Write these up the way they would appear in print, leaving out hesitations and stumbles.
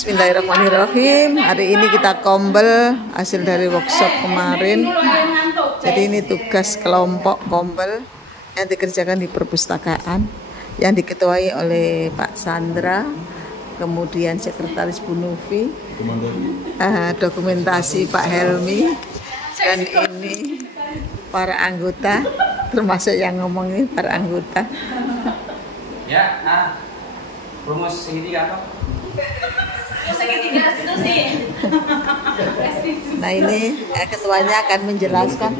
Bismillahirrahmanirrahim. Hari ini kita kombel hasil dari workshop kemarin. Jadi ini tugas kelompok kombel yang dikerjakan di perpustakaan yang diketuai oleh Pak Sandra, kemudian Sekretaris Bu Nufi, dokumentasi Pak Helmi, dan ini para anggota, termasuk yang ngomong ini para anggota. Ya, promosi ini apa? Nah ini ketuanya akan menjelaskan.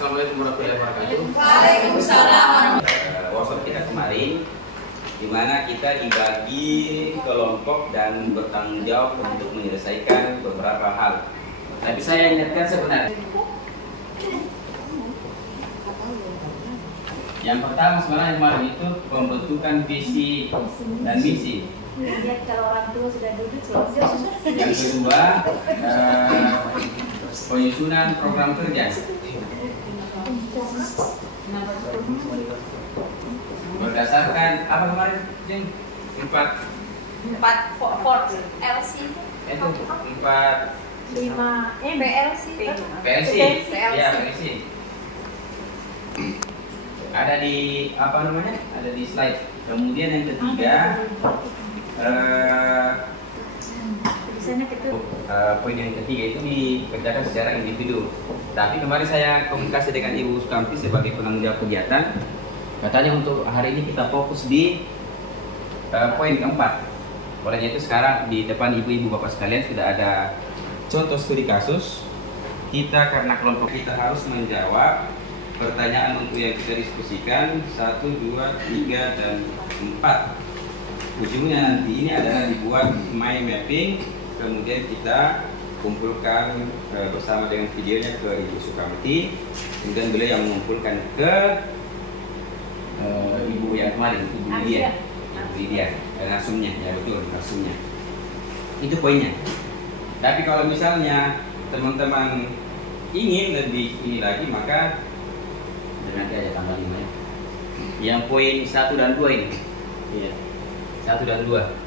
Assalamualaikum warahmatullahi wabarakatuh. Waalaikumsalam. Workshop kita kemarin, di mana kita dibagi kelompok dan bertanggung jawab untuk menyelesaikan beberapa hal. Tapi saya ingatkan sebenarnya, yang pertama sebenarnya kemarin itu pembentukan visi dan misi. Lihat kalau orang tua sudah duduk. Yang kedua, penyusunan program kerja. Berdasarkan apa kemarin, Jeng? Empat LC itu empat 5 PLC. Ya, PLC. Ada di apa namanya? Ada di slide. Kemudian yang ketiga, poin yang ketiga itu dikerjakan secara individu. Tapi kemarin saya komunikasi dengan Ibu Sukamti sebagai penanggung jawab kegiatan. Katanya untuk hari ini kita fokus di poin keempat. Olehnya itu sekarang di depan ibu-ibu bapak sekalian sudah ada contoh studi kasus. Kita karena kelompok kita harus menjawab pertanyaan untuk yang kita diskusikan 1, 2, 3, dan 4. Ujungnya nanti ini adalah dibuat buat mind mapping, kemudian kita kumpulkan bersama dengan videonya ke Ibu Sukamti, kemudian beliau yang mengumpulkan ke Ibu yang kemarin, Ibu Lydia, Ibu Lydia, narsumnya, ya betul, narsumnya. Itu poinnya. Tapi kalau misalnya teman-teman ingin lebih ini lagi, maka nanti aja tanggal 5 ya. Yang poin 1 dan 2 ini. Iya. 1 dan 2.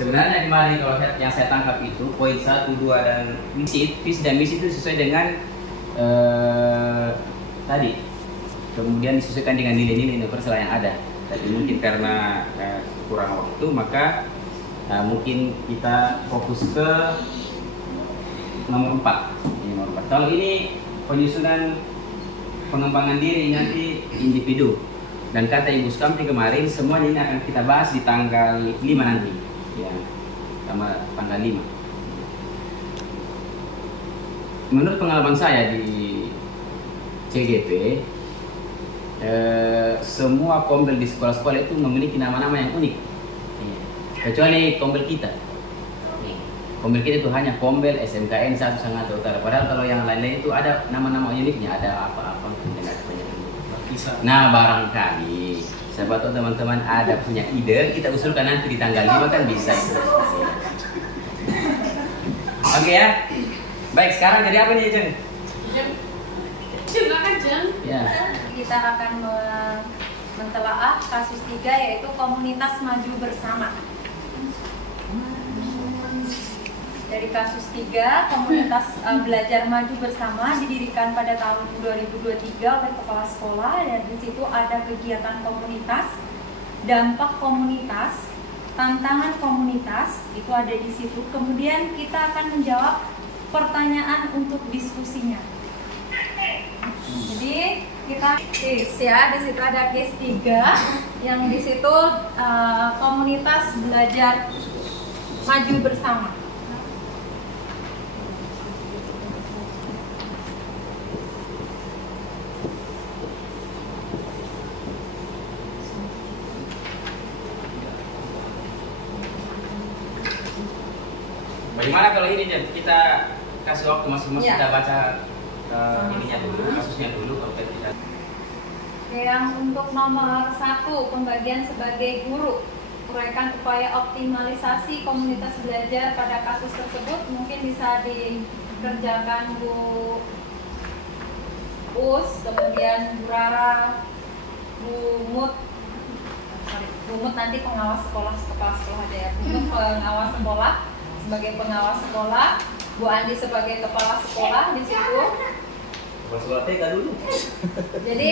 Sebenarnya kemarin kalau yang saya tangkap itu poin 1, 2 dan misi, visi dan misi itu sesuai dengan tadi. Kemudian disesuaikan dengan nilai-nilai universal yang ada. Tapi mungkin karena kurang waktu, maka mungkin kita fokus ke nomor 4. Ini nomor 4. Kalau ini penyusunan pengembangan diri nanti individu, dan kata Ibu Sukamti kemarin semuanya ini akan kita bahas di tanggal 5 nanti ya, sama tanggal 5. Menurut pengalaman saya di CGP, semua kombel di sekolah-sekolah itu memiliki nama-nama yang unik, kecuali kombel kita. Kombel kita itu hanya kombel SMKN 1 Sangatta Utara. Padahal kalau yang lain-lain itu ada nama-nama uniknya, ada apa-apa, kemudian ada banyak. Nah, barangkali siapa tahu teman-teman ada punya ide, kita usulkan nanti di tanggal 5 kan bisa. Oke ya. Baik, sekarang jadi apa nih, Jeng? Silakan, Jeng. Ya. Kita akan mentelaah kasus 3, yaitu komunitas maju bersama. Dari kasus 3, komunitas belajar maju bersama didirikan pada tahun 2023 oleh kepala sekolah, dan di situ ada kegiatan komunitas, dampak komunitas, tantangan komunitas, itu ada di situ. Kemudian kita akan menjawab pertanyaan untuk diskusinya. Jadi kita case ya, di situ ada case 3 yang di situ komunitas belajar maju bersama. Bagaimana kalau ini, Jen? Kita kasih waktu masing-masing, Ya. kita baca ininya dulu, kasusnya dulu, kalau kita. Yang untuk nomor 1, pembagian sebagai guru, uraikan upaya optimalisasi komunitas belajar pada kasus tersebut. Mungkin bisa dikerjakan Bu Us, kemudian Bu Rara, Bu Mut. Bu Mut nanti pengawas sekolah, kepala sekolah aja ya. Bu Mut pengawas sekolah, sebagai pengawas sekolah, Bu Andi sebagai kepala sekolah di situ. Kepala TK dulu. Jadi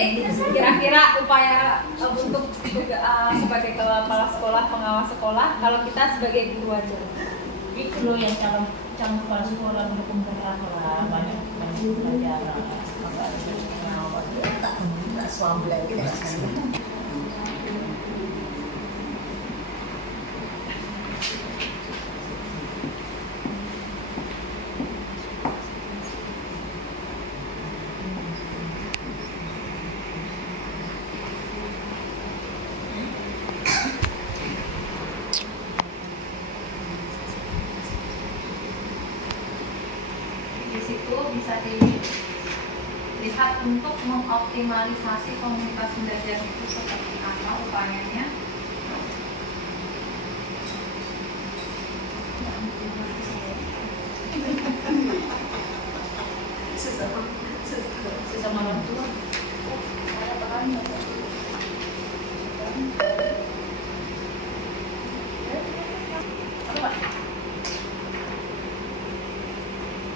kira-kira upaya untuk sebagai kepala sekolah, pengawas sekolah, kalau kita sebagai guru aja. Itu loh yang calon kepala sekolah mendukung sekolah banyak belajar Tak suami lagi dah. Di situ bisa dilihat untuk mengoptimalisasi komunitas belajar itu seperti apa upayanya. sesama orang tua.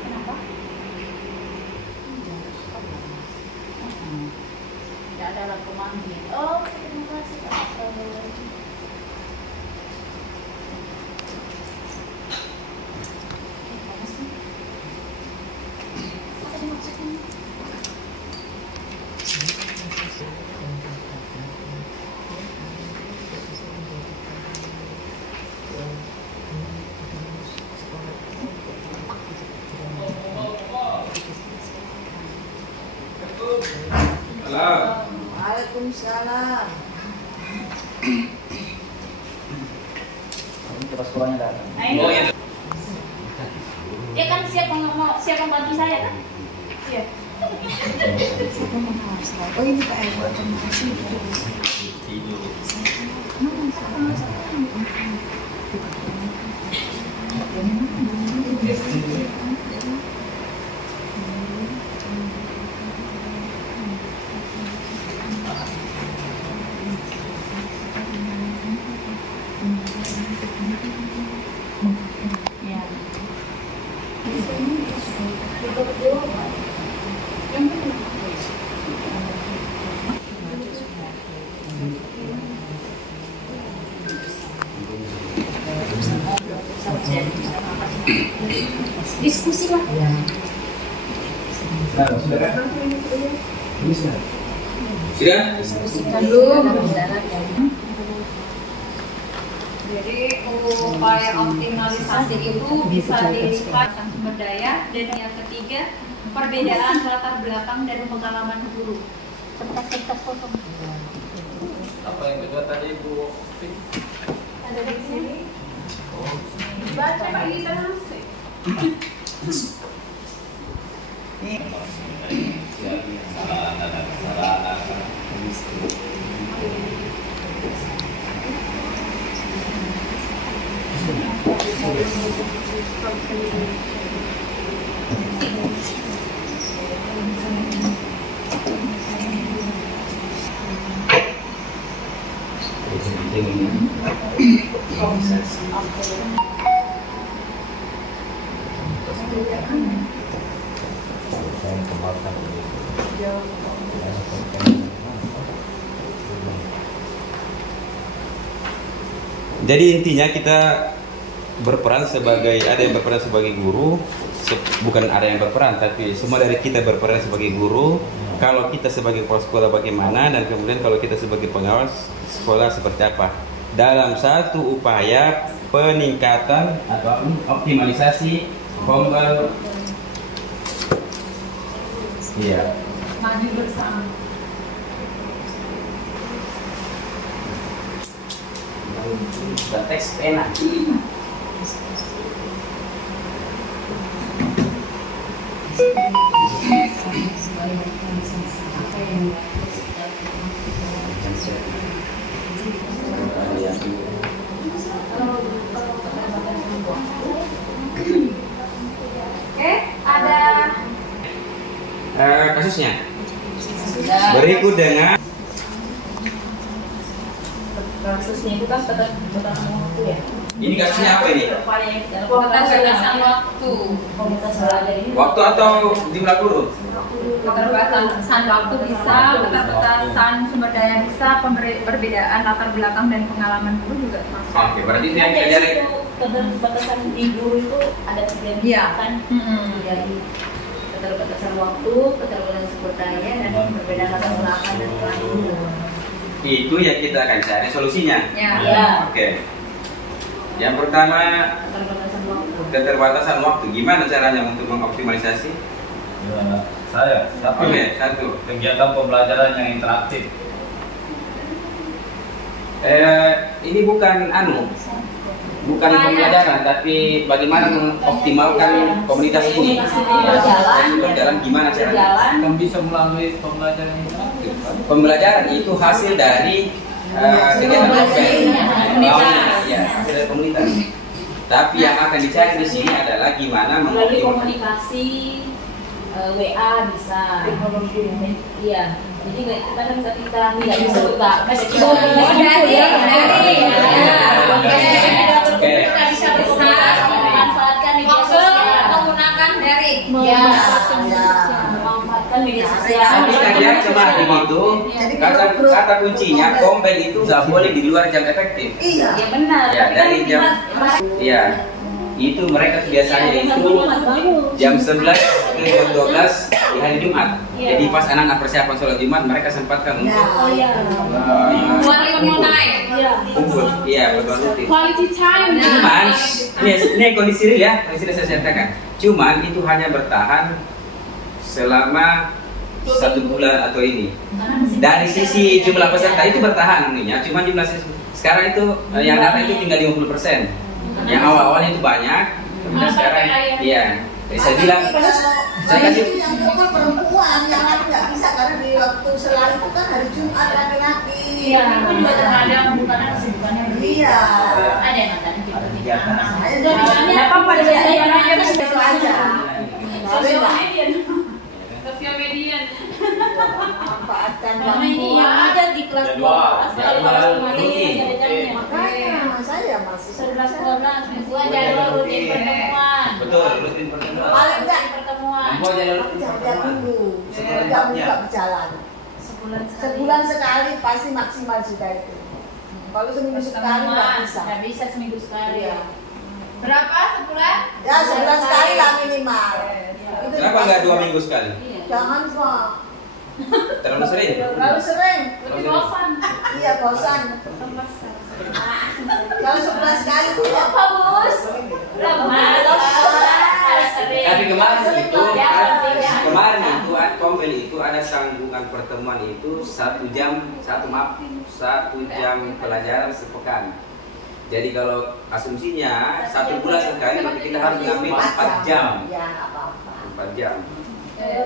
Kenapa? Tidak ada lampu manggil. Oh, terima kasih Pak. Halo. Waalaikumsalam. Kepala sekolahnya datang. Nah, ini. Oh ya. Dia kan siap membantu saya kan? Iya. Oh ini Pak Eko komunikasi. Diskusi lah. Sudah? Jadi upaya optimalisasi itu bisa dilihat sumber daya, dan yang ketiga perbedaan latar belakang dan pengalaman guru. Kertas foto. Apa yang kedua tadi Bu? Ada di sini. Baca Pak Gita Jadi intinya kita berperan sebagai, ada yang berperan sebagai guru, bukan ada yang berperan, tapi semua dari kita berperan sebagai guru. Kalau kita sebagai kepala sekolah bagaimana, dan kemudian kalau kita sebagai pengawas sekolah seperti apa, dalam satu upaya peningkatan atau optimalisasi kombal. Iya. Maju bersama. Teks pena. Oke, ada Kasusnya berikut dengan kasusnya itu kan batasan waktu ya. ini kasusnya apa ini? Upaya yang kita keterbatasan waktu. komunitas belajar ini. Waktu atau jumlah guru? Keterbatasan waktu bisa, keterbatasan sumber daya bisa, perbedaan latar belakang dan pengalaman guru juga masuk. Oke, berarti ini yang Dari kita cari. situ keterbatasan di guru itu ada tiga Iya. kan. Jadi keterbatasan waktu, keterbatasan sumber daya, dan perbedaan latar belakang dan pengalaman guru. Itu yang kita akan cari solusinya. Ya. Iya. Oke. Yang pertama, Keterbatasan waktu. keterbatasan waktu. Gimana caranya untuk mengoptimalisasi? Ya, saya satu Oke, satu. kegiatan pembelajaran yang interaktif. Ini bukan bukan pembelajaran, tapi bagaimana mengoptimalkan komunitas ini. Berjalan gimana caranya? Kan bisa melalui pembelajaran interaktif. Pembelajaran itu hasil dari kegiatan komunitas. Ya, hasil dari komunitas. Tapi yang akan dicari di sini adalah gimana Melalui mengoptimalkan. komunikasi, WA bisa. Iya. Jadi kita kan kita tidak bisa buka. Kita bisa besar, memanfaatkan media sosial. Menggunakan daring. Ya, memanfaatkan media sosial. Tapi kajian cuma begitu. Kata kuncinya kombel itu nggak boleh di luar jam efektif. Ya benar. Ya, dari jam. Iya. Itu mereka biasanya itu jam 11 ke jam 12 di hari Jumat. Jadi pas anak-anak persiapan sholat Jumat, mereka sempatkan untuk Quality time. kumpul. Iya, betul rutin. Quality time. Cuman, ini kondisi real ya, kondisi real saya ceritakan. Cuman itu hanya bertahan selama 1 bulan atau ini. Dari sisi jumlah peserta itu bertahan ininya, cuma jumlah sekarang itu yang data itu tinggal 50%. Yang awal-awalnya itu banyak, kemudian sekarang iya. Jadi saya bilang, saya kasih yang bukan perempuan yang lain nggak bisa karena di waktu selain itu kan hari Jumat laki-laki. Iya, aku juga terkadang bukan kesibukannya Iya. ada yang nonton kegiatan. Nggak apa-apa, biasanya orangnya Itu aja. Sosial media. Manfaatkan Karena ini yang ada di kelas Jadwal. 12, kelas Rutin. ada jamnya. Makanya saya masih 11 semua jadwal rutin pertemuan. betul rutin pertemuan. paling enggak Pertemuan. Membuat jalur rutin jam pertemuan. dulu jam buka berjalan. Sebulan sekali pasti maksimal sudah itu. Kalau seminggu sekali nggak bisa. Nggak bisa seminggu sekali. Iya. Berapa sebulan? Ya sebulan sekali lah minimal. Itu Kenapa nggak 2 minggu sekali? Jangan semua. Terlalu sering. Terlalu sering. Lebih bosan. Iya bosan. Kalau sebulan sekali tuh ya. Apa bos? Tapi kemarin itu Kombel itu ada sambungan pertemuan itu 1 jam pelajaran sepekan. Jadi kalau asumsinya 1 bulan sekali berarti kita harus ngambil 4 jam. Ya nggak apa-apa. 4 jam.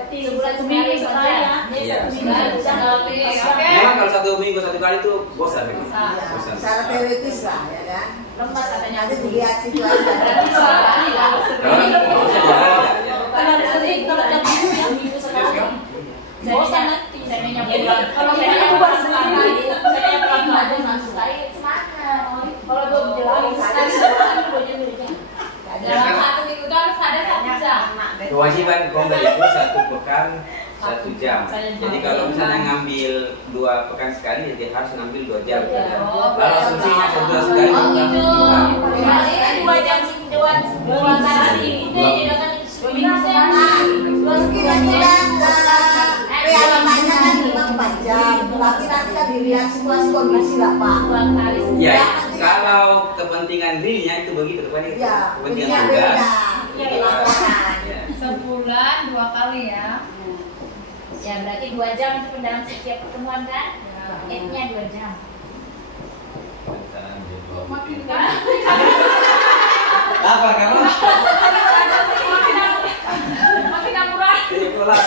Sebulan seminggu sekali ya. Iya. Oke. Memang kalau 1 minggu 1 kali itu bosan memang. Ya, Bosan. secara teoritis lah ya kan. Lepas katanya. Nanti dilihat situ aja. Kalau ada sering, kalau ada minggu sekali. Bosan nanti. Kalau saya buat sekali, saya pulang aja langsung sekali semangat. Kalau gue berjalan sekali gue jadi dalam 1 minggu itu harus ada 1 jam. Kewajiban Kombel itu 1 pekan 1 jam. Jadi kalau misalnya ngambil 2 pekan sekali, dia harus ngambil 2 jam. Kalau asumsinya 1 bulan sekali, Oh gitu. berarti Berarti 2 jam dua kali. Jadi kan seminggu sekali. Kira-kira realitanya kan cuma 4 jam. Tapi nanti kan dilihat situasi kondisi lah Pak. 2 kali. ya, kalau kepentingan dirinya itu begitu, Ya, kepentingan beda. tugas. Iya, laporan. Ya. Sebulan 2 kali ya. Ya berarti 2 jam itu dalam setiap pertemuan kan? Nya 2 jam. Makin Apa kamu? makin murah. Jadi kelas.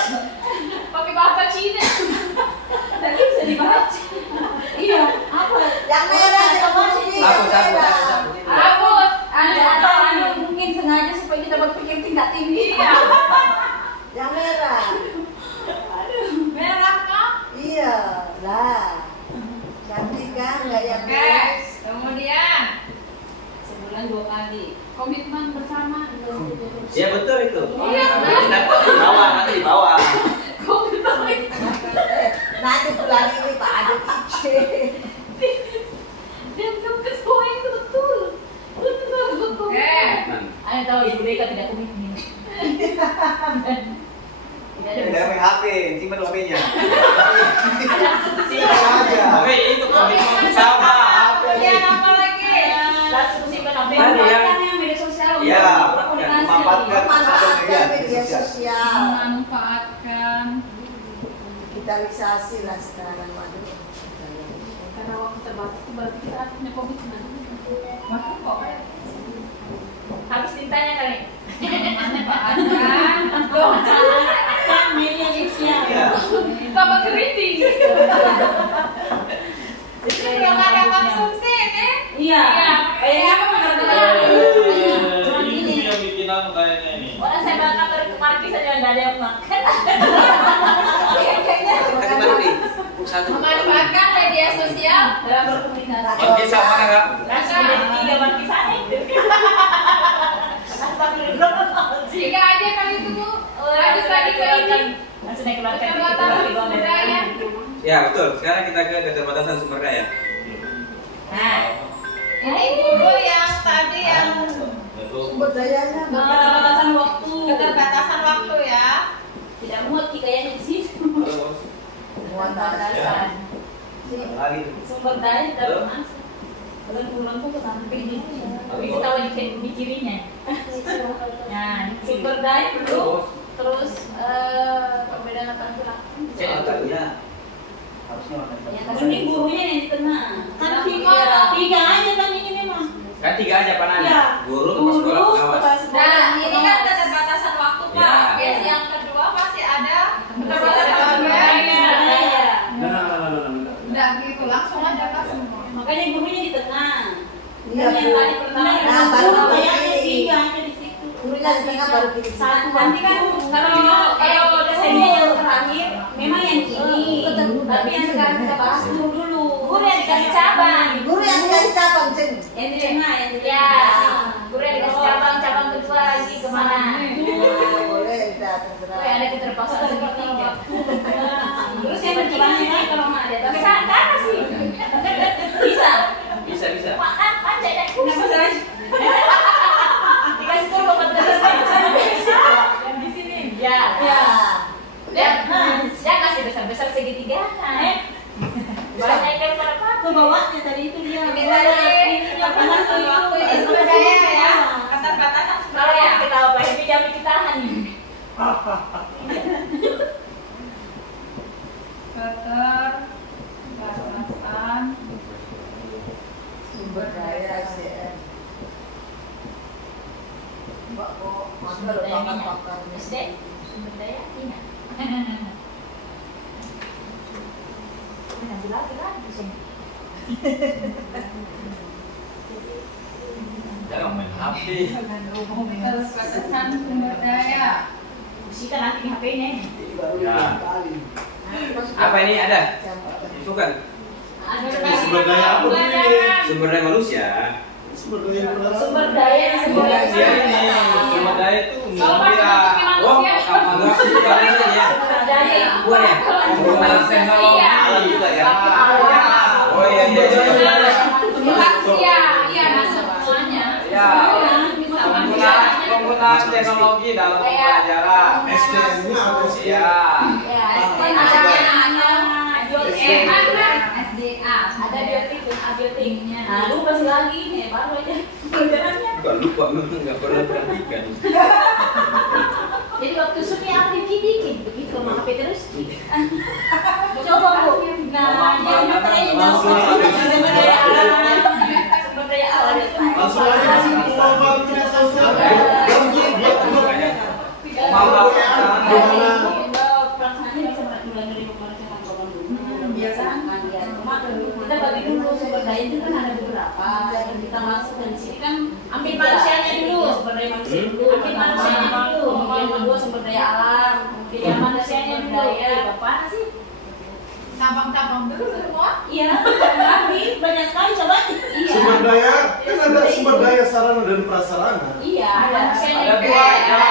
Pakai bahasa Cina. Tadi bisa dibaca. Iya, apa? Yang merah jangan Aku merah. Rambut. Anu mungkin sengaja supaya kita berpikir tingkat tinggi. Iya. Yang merah. Merah kah? Iya lah. Cantik kan nggak yang Oke. beres. Kemudian Sebulan 2 kali. komitmen bersama. Ya betul itu. Iya, Di bawah, nanti di bawah. Nanti bulan ini Pak ada ije. Dan kemudian semua itu betul. Betul. Oke. Anda tahu Ibu Deka tidak komitmen. Tidak ada. Tidak pakai HP, simpan HP-nya. Oke, itu komitmen bersama. Kemudian apa lagi? Langsung simpan HP. Tadi yang- Manfaatkan media sosial untuk Iya, komunikasi. memanfaatkan. Manfaatkan media sosial. Memanfaatkan. Digitalisasi lah sekarang waduh. Karena waktu terbatas itu berarti kita harus punya komitmen. Masuk kok. Habis tintanya kali. Memanfaatkan. Kan media sosial. Iya. Tambah keriting. Sesuai Belum dengan ada kebutuhan. konsumsi nih. Iya. Kayaknya apa Itu yang bikin aku kayaknya ini. Orang saya makan dari kemarin saja nggak ada yang makan. Kasih baru nih. Satu. Memanfaatkan media sosial. Dalam berkomunikasi. Oke, sama enggak? Langsung jadi 3 markisan itu. Tiga aja kali itu Bu. Lanjut lagi ke ini. Langsung naik keluarkan Keterbatasan sumber daya. Ya, betul. Sekarang kita ke keterbatasan sumber daya. Nah, Ini dulu yang tadi yang Sumber dayanya keterbatasan waktu. keterbatasan waktu ya. Tidak muat kayaknya di situ. Keterbatasan. Lagi. Sumber daya tidak masuk. Bulan-bulan tuh kesamping gitu. Tapi kita wajib mikirinya. Nah, sumber daya dulu. Terus perbedaan antara laki. Contohnya harusnya Ya, tapi gurunya yang di tengah. Kan tiga aja kan ini memang. Kan 3 aja panahnya. Iya. Guru, kepala sekolah, pengawas. Nah, ini kan keterbatasan waktu, Pak. Ya. Yes, yang kedua masih ada Keterbatasan keterbatasan biaya. biaya. Enggak gitu, langsung aja Kak semua. Makanya gurunya di tengah. Iya, Kan yang Bu. tadi pertama Nah, baru bayarnya ini. 3 aja di situ. Gurunya di tengah baru pilih. Satu nanti kan kalau desainnya yang terakhir memang yang ini. Tapi yang sekarang kita bahas dulu. Guru yang dikasih cabang. Guru yang dikasih cabang, Cing. Yang di tengah, yang di Ya, tengah. guru yang dikasih cabang kedua lagi kemana? Nah, boleh, udah terserah. Oh, ada keterpaksaan segitiga. Terus yang berjalannya kalau nggak ada tapi Bisa kan sih? bisa. Bisa. Panjang dan Kenapa salah? dikasih turbo buat yang di sini. Ya. Ya. Ya kasih besar-besar segitiga kan. Banyak yang pada pakai. Tuh bawahnya tadi itu dia. Ini tadi keterbatasan waktu ini sumber daya ya. Keterbatasan sumber daya. Kita apa ini jam ditahan nih. Keterbatasan Sumber daya SDM. Mbak kok ada pakar-pakar SD sumber daya ini. Nanti lagi di sini. Jangan main HP. Keterbatasan sumber daya. Kita nanti di HP-nya. Ya. Apa ini ada? Bukan. Sumber daya apa ini? Sumber daya manusia. Sumber daya berapa? Sumber daya Sumber daya ini. Sumber daya itu mengira. Oh, kamu enggak kalian ya. daya. Bukan ya? Penggunaan teknologi alat juga ya. Oh iya. Iya masuk semuanya. Ya. Penggunaan teknologi dalam pembelajaran. SDM-nya apa sih? Ya. Ya, SDA. Ada biotik dan abiotiknya. Nah, lu masih lagi nih, baru aja pelajarannya. Enggak lupa memang enggak pernah perhatikan. Jadi waktu syuting aku dikit-dikit begitu sama HP terus. Coba Bu. Nah, yang materinya sumber daya alam. Sumber daya alam itu. Langsung aja kasih keluar balik media sosial. Mau pelaksanaannya bisa mulai dari pemeriksaan korban dulu. Biasa kan ya. Cuma kita bagi dulu sumber daya itu kan ada beberapa. Yang kita masuk dan di sini kan ambil manusianya dulu, sumber daya manusia dulu. Ambil manusianya dulu. Kemudian kedua sumber daya alam. Kemudian manusianya dulu. Apa sih? Cabang-cabang dulu semua. Iya, banyak sekali coba. Iya. Sumber daya kan ada sumber daya sarana dan prasarana. Iya, ada manusianya ada juga. dua ya.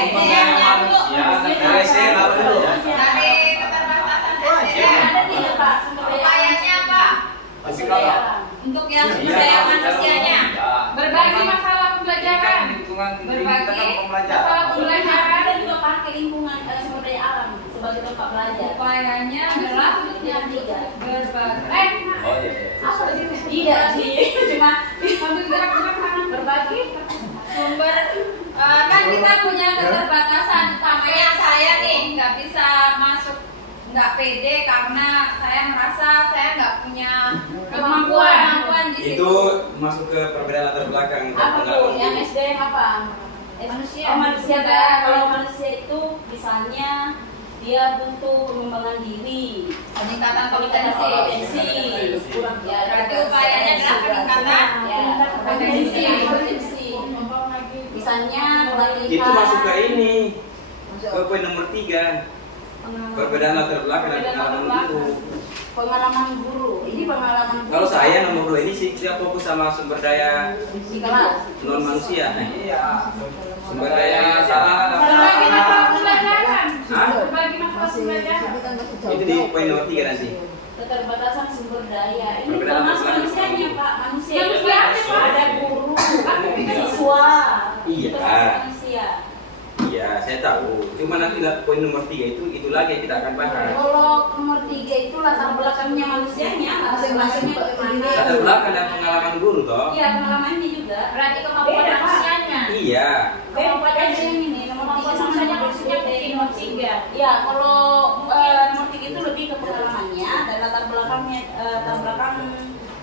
Sumber daya manusia, TSN apa dulu? Dari keterbatasan SDM. Ada tidak Pak sumber daya alam? Upayanya apa? Tapi kalau Untuk yang Iya, sumber daya kalau manusianya. ya. Berbagi masalah Ini pembelajaran. kan lingkungan Berbagi pembelajaran. masalah pembelajaran. Ada juga pakai lingkungan sumber daya alam sebagai tempat belajar. Upayanya adalah Yang tiga. berbagi. Oh iya. Apa gitu? Tidak sih, cuma berbagi. Sumber kan kita punya keterbatasan, utamanya saya nih nggak bisa masuk, nggak pede karena saya merasa saya nggak punya kemampuan di situ. Itu masuk ke perbedaan latar belakang dan Apa tuh? pengalaman Yang hidup. SDM apa? Manusia. Oh, manusia kan. Kalau manusia itu misalnya dia butuh pengembangan diri, Peningkatan peningkatan kompetensi. kurang ya. Berarti upayanya adalah peningkatan ya, kompetensi. kompetensi. Misalnya melihat Itu masuk ke ini. Ke poin nomor 3. Perbedaan latar belakang dan pengalaman hidup. pengalaman guru. Ini pengalaman guru. Kalau saya nomor 2 ini sih saya fokus sama sumber daya di kelas. non manusia. Iya. Sumber daya sarana dan Berbagi masalah prasarana. pembelajaran. Hah? Berbagi masalah Masih pembelajaran. sini kan masih Itu di poin nomor 3 nanti. Keterbatasan sumber daya. Ini Perbedaan termasuk latar manusianya Pak. Manusia. Manusia, Pak. Ada guru, siswa. Iya. Termasuk manusia. Iya, saya tahu. Cuma nanti poin nomor 3 itu lagi yang kita akan bahas. Kalau nomor 3 itu latar belakangnya manusianya, masing-masingnya bagaimana? Latar belakang dan pengalaman guru toh. Iya, pengalamannya juga. Berarti kemampuan Beda, Pak. manusianya. Iya. Kemampuan yang ini nomor 3 Kemampuan sama manusianya nomor maksudnya 3. mungkin nomor 3. Ya, kalau nomor 3 itu lebih ke pengalamannya dan latar belakangnya, latar belakang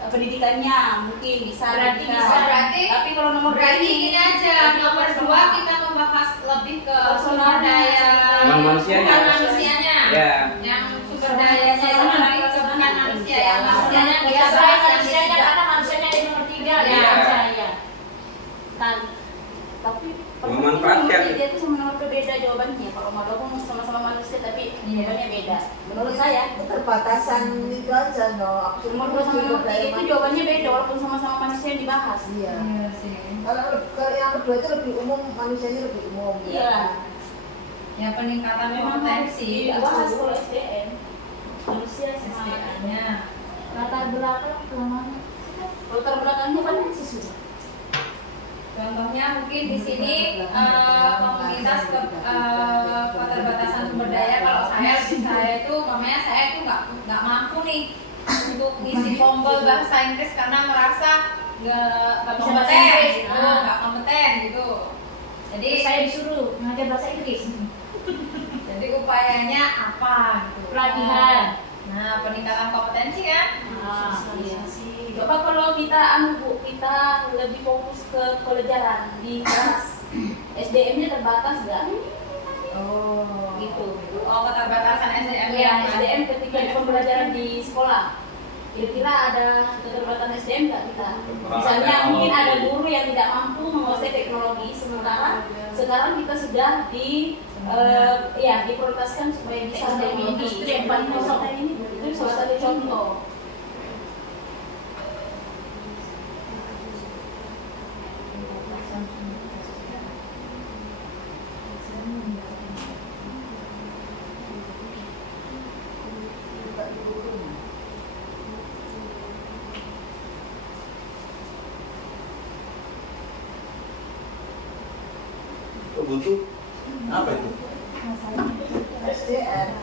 pendidikannya mungkin bisa. Berarti bisa. Tapi kalau nomor Berarti ini gini aja, nomor 2 kita membahas lebih ke sumber daya manusianya. Ya. Yang sumber dayanya itu bukan manusia, yang manusianya ya, bisa manusianya karena manusianya di nomor 3 ya. Tapi memanfaatkan. Dia itu sama nomor berbeda jawabannya. Kalau walaupun sama-sama manusia tapi jawabannya beda. Menurut saya Keterbatasan itu aja no. nomor 2 sama nomor 3 itu jawabannya beda walaupun sama-sama manusia yang dibahas. Iya. Iya sih. Kalau yang kedua itu lebih umum, manusianya lebih umum. Iya. Ya peningkatan kompetensi Bahas kalau SDM manusia sama SDA-nya. latar belakang semuanya. Latar belakangnya kan siswa. Contohnya mungkin di sini komunitas keterbatasan sumber daya. Kalau saya itu namanya saya itu nggak mampu nih untuk ngisi tombol bahasa Inggris karena merasa nggak kompeten, nggak kompeten gitu. Jadi Saya disuruh mengajar bahasa Inggris. jadi upayanya apa? Gitu. Pelatihan. Nah, peningkatan kompetensi kan? Iya. Coba kalau kita kita lebih fokus ke pelajaran di kelas, SDM-nya terbatas nggak? Oh, Gitu. Oh, keterbatasan SDM Ya, ya. SDM ketika di pembelajaran di sekolah. Kira-kira ada keterbatasan SDM nggak kita? Misalnya mungkin ada guru yang tidak mampu menguasai teknologi, sementara sekarang kita sudah diprioritaskan supaya bisa teknologi. Itu salah satu contoh. Butuh apa itu? SDM,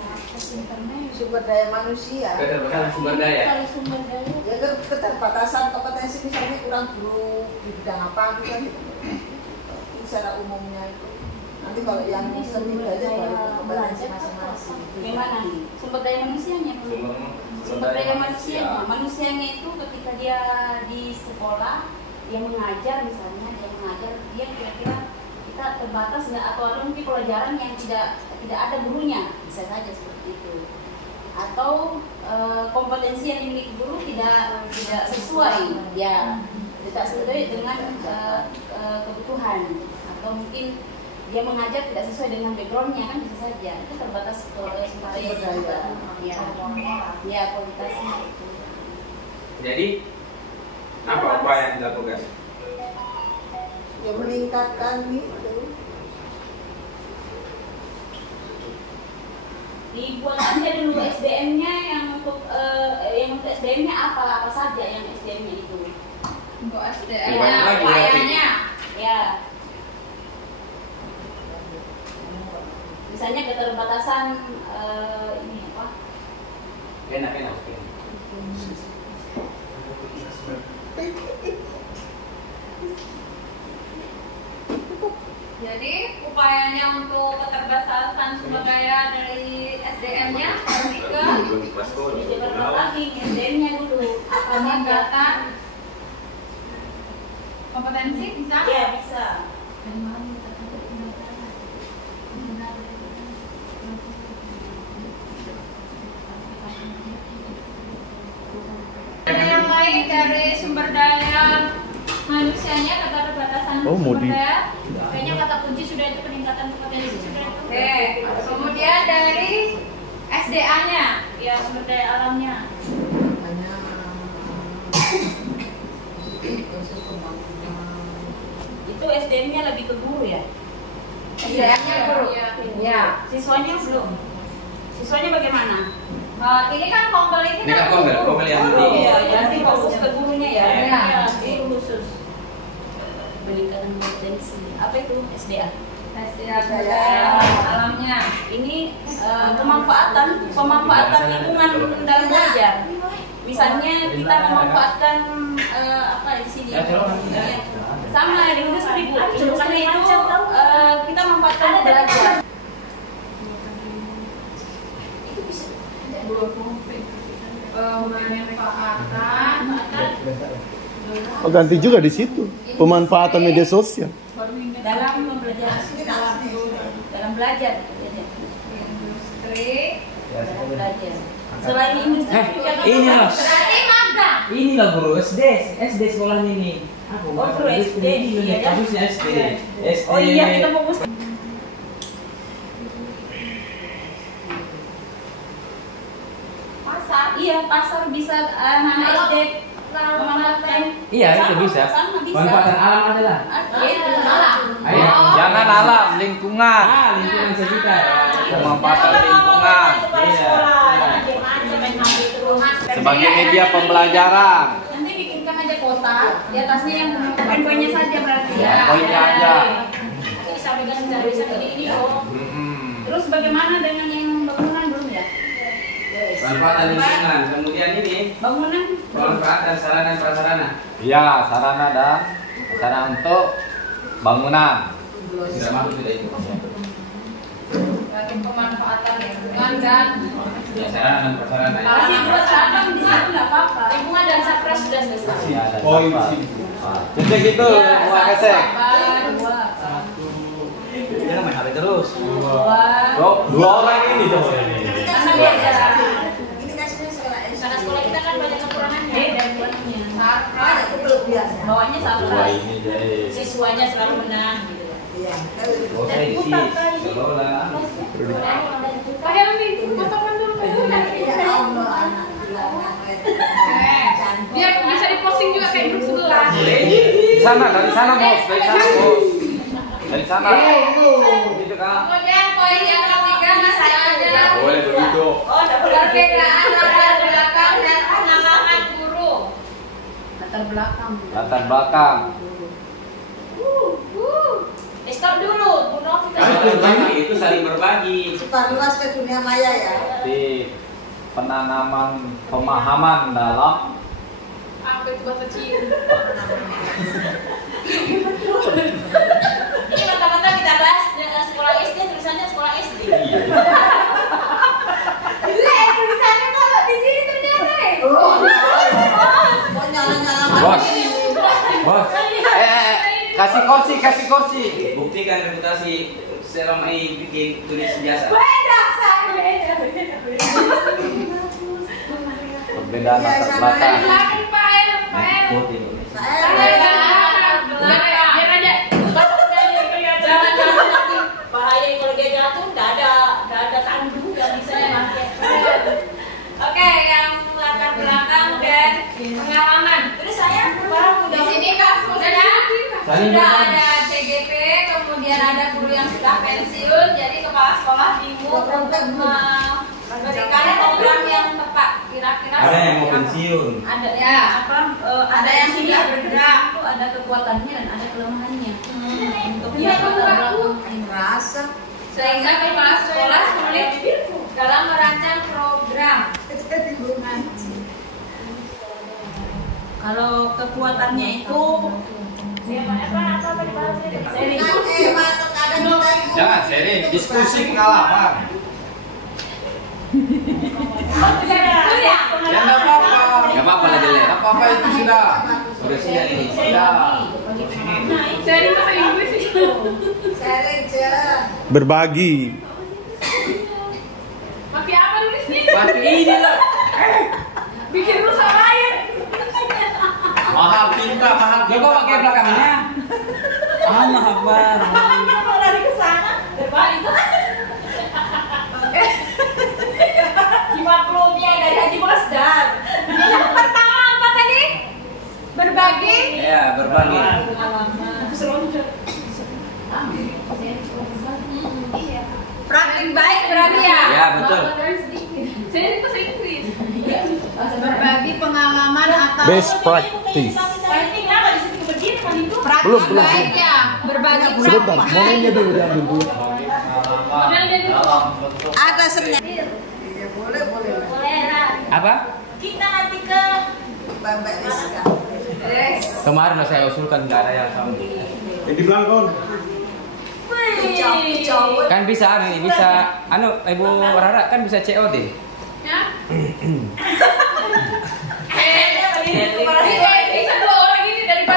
sumber daya manusia. Keterbatasan sumber daya. Ya keterbatasan kompetensi misalnya kurang guru di bidang apa gitu kan. Secara umumnya itu. Nanti kalau yang lebih aja baru kompetensi masing-masing. Gimana? Sumber daya manusianya dulu. Sumber daya manusianya itu ketika dia di sekolah, dia mengajar misalnya, dia kira-kira kita terbatas nggak, atau ada mungkin pelajaran yang tidak ada gurunya, bisa saja seperti itu, atau kompetensi yang dimiliki guru tidak sesuai, ya tidak sesuai dengan kebutuhan, atau mungkin dia mengajar tidak sesuai dengan backgroundnya, kan bisa saja itu terbatas sumber daya, ya kualitasnya itu. Jadi apa upaya yang dilakukan? Ya meningkatkan itu. Dibuat aja dulu SDM-nya yang untuk SDM-nya apa saja yang SDM-nya itu. Untuk SDM Banyak lagi, upayanya. Ya. Misalnya keterbatasan ini apa? Enak. Jadi upayanya untuk keterbatasan sumber daya dari SDM-nya lebih ke Diperlukan lagi SDM-nya dulu. peningkatan kompetensi bisa? Ya bisa. Ada yang lain dari sumber daya manusianya, keterbatasan sumber daya? Kayaknya kata kunci sudah itu, peningkatan kompetensi sudah itu. Oke, kemudian dari SDA-nya, Ya, sumber daya alamnya. Itu SDM-nya lebih ke guru ya. SDA-nya guru. Ya. Siswanya belum. Siswanya bagaimana? Ini kan kompel ini Ini kan kompel yang di. Iya, nanti fokus ke gurunya ya. Iya. Guru khusus. Peningkatan kompetensi. Apa itu SDA? SDA daya alamnya. Ini pemanfaatan lingkungan dalam belajar. Misalnya kita memanfaatkan apa di sini? Sama di industri Bu. Industri itu kita memanfaatkan belajar. Pemanfaatan ganti juga di situ. Pemanfaatan media sosial. Dalam pembelajaran, dalam belajar. Industri. Dalam belajar. Selain industri juga ini loh. berarti magang. Ini lah guru SD sekolahnya nih. Oh, guru SD. Iya, kasusnya SD. SD. Oh iya, kita fokus. Pasar, iya pasar bisa anak SD memanfaatkan. Iya, itu bisa. Pemanfaatan alam adalah. Ayo, Jangan alam, lingkungan. lingkungan sekitar. Pemanfaatan lingkungan. Iya. Sebagai media pembelajaran. Nanti bikinkan aja kotak, di atasnya yang poin-poinnya saja berarti ya. Ya, poinnya aja. Ini sampaikan bisa ini loh. Terus bagaimana dengan yang bangunan belum ya? Pemanfaatan lingkungan. Kemudian ini Bangunan pemanfaatan sarana dan prasarana. Iya, sarana dan sarana untuk bangunan. Sudah masuk tidak itu? Bagi pemanfaatan lingkungan dan Ya, sarana dan prasarana. masih buat cabang di situ nggak apa-apa. Lingkungan dan sapres sudah selesai. Iya, dan Poin apa? sih. Jadi gitu, Wak Kesek. Jangan main HP terus. Dua orang ini coba ini. Karena beda. Karena sekolah kita kan banyak kekurangannya dan kurangnya. Bawahnya Dua sapres. ini jadi. Siswanya selalu menang gitu. Oh, saya isi. Sekolah. padahal itu potongan dulu biar bisa diposting juga kayak grup sebelah. Di sana, dari sana bos, dari sana bos. Dari sana. Gitu kan? Kemudian poin yang ketiga masih ada Boleh begitu. perbedaan latar belakang dan pengalaman guru. Latar belakang. Stop dulu, Bu Novi. Itu saling berbagi. Cepat luas ke dunia maya ya. Di penanaman pemahaman dalam Apa itu bahasa Cina? Ini mata-mata kita bahas dengan sekolah SD, tulisannya sekolah SD. Tulisannya kalau di sini ternyata. Kok nyala-nyala bos. Bos. Kasih kursi. Buktikan reputasi selama ini bikin tulis biasa. Perbedaan latar belakang. Biar aja. Jangan nanti bahaya kalau dia jatuh, nggak ada tandu yang bisa dipakai. Oke, yang latar belakang dan pengalaman. Terus saya baru Di sini kasusnya sudah ada CGP, kemudian ada guru yang sudah pensiun, jadi kepala sekolah bingung untuk memberikan program yang tepat. Kira-kira Ada yang mau pensiun. ada Ya. ada yang sudah bergerak, itu ada kekuatannya dan ada kelemahannya. Untuk dia Merasa. sehingga kepala sekolah sulit dalam merancang program. Kalau kekuatannya itu Jangan sharing, diskusi pengalaman. Ya enggak apa-apa. Gak apa-apa lah jelek. Enggak apa-apa itu sudah. Udah siap ini. Sudah. Jadi bahasa Inggris itu. Berbagi. Pakai apa nulisnya? Pakai ini lah. Bikin rusak air. Mahal kita. Coba pakai belakangnya. Allah Akbar. kalau lari ke sana, depan itu. Dimaklumnya dari Haji Bosdar. Yang pertama apa tadi? Berbagi. Ya, berbagi. Praktik baik berarti ya? Ya, betul. Saya itu bahasa Inggris. Berbagi pengalaman atau Best practice. Penting lah di situ berdiri kan itu. praktik Belum. baik ya. Berbagi Sebentar, berapa? momennya dulu diambil dulu. Dalam bentuk Ada seni. Iya boleh. Boleh lah. Apa? Kita nanti ke Mbak Rizka. Kemarin udah saya usulkan nggak ada yang sama. Di belakang. Kan bisa nih, bisa Ibu Rara kan bisa COD. Ya. Bisa dua orang ini daripada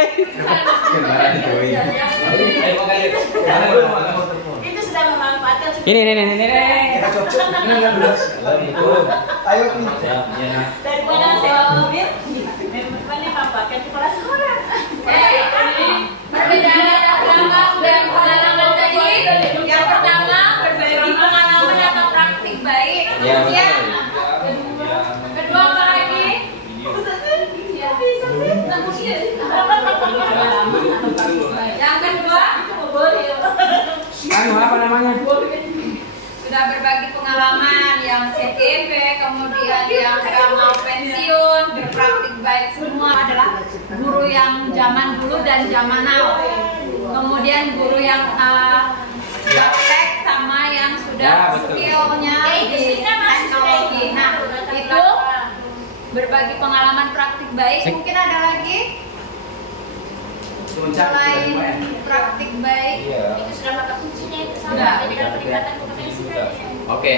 Kemarin itu. Ayo makan yuk. Itu sudah memanfaatkan. Ini. Kita cocok. Ini yang belas. Ayo nih. Daripada sewa mobil, memang memanfaatkan kepala sekolah. Perbedaan agama dan pengalaman tadi. Yang pertama berbagi pengalaman atau praktik baik. Kemudian kedua apa lagi? Yang kedua Apa namanya? sudah berbagi pengalaman yang CGP, kemudian yang nggak mau pensiun, berpraktik baik semua adalah guru yang zaman dulu dan zaman now. Kemudian guru yang praktek sama yang sudah skillnya di teknologi. Nah, itu berbagi pengalaman praktik baik. Mungkin ada lagi selain praktik baik. Itu sudah mata kuncinya itu sama Sudah. dengan peningkatan kompetensi tadi. Oke.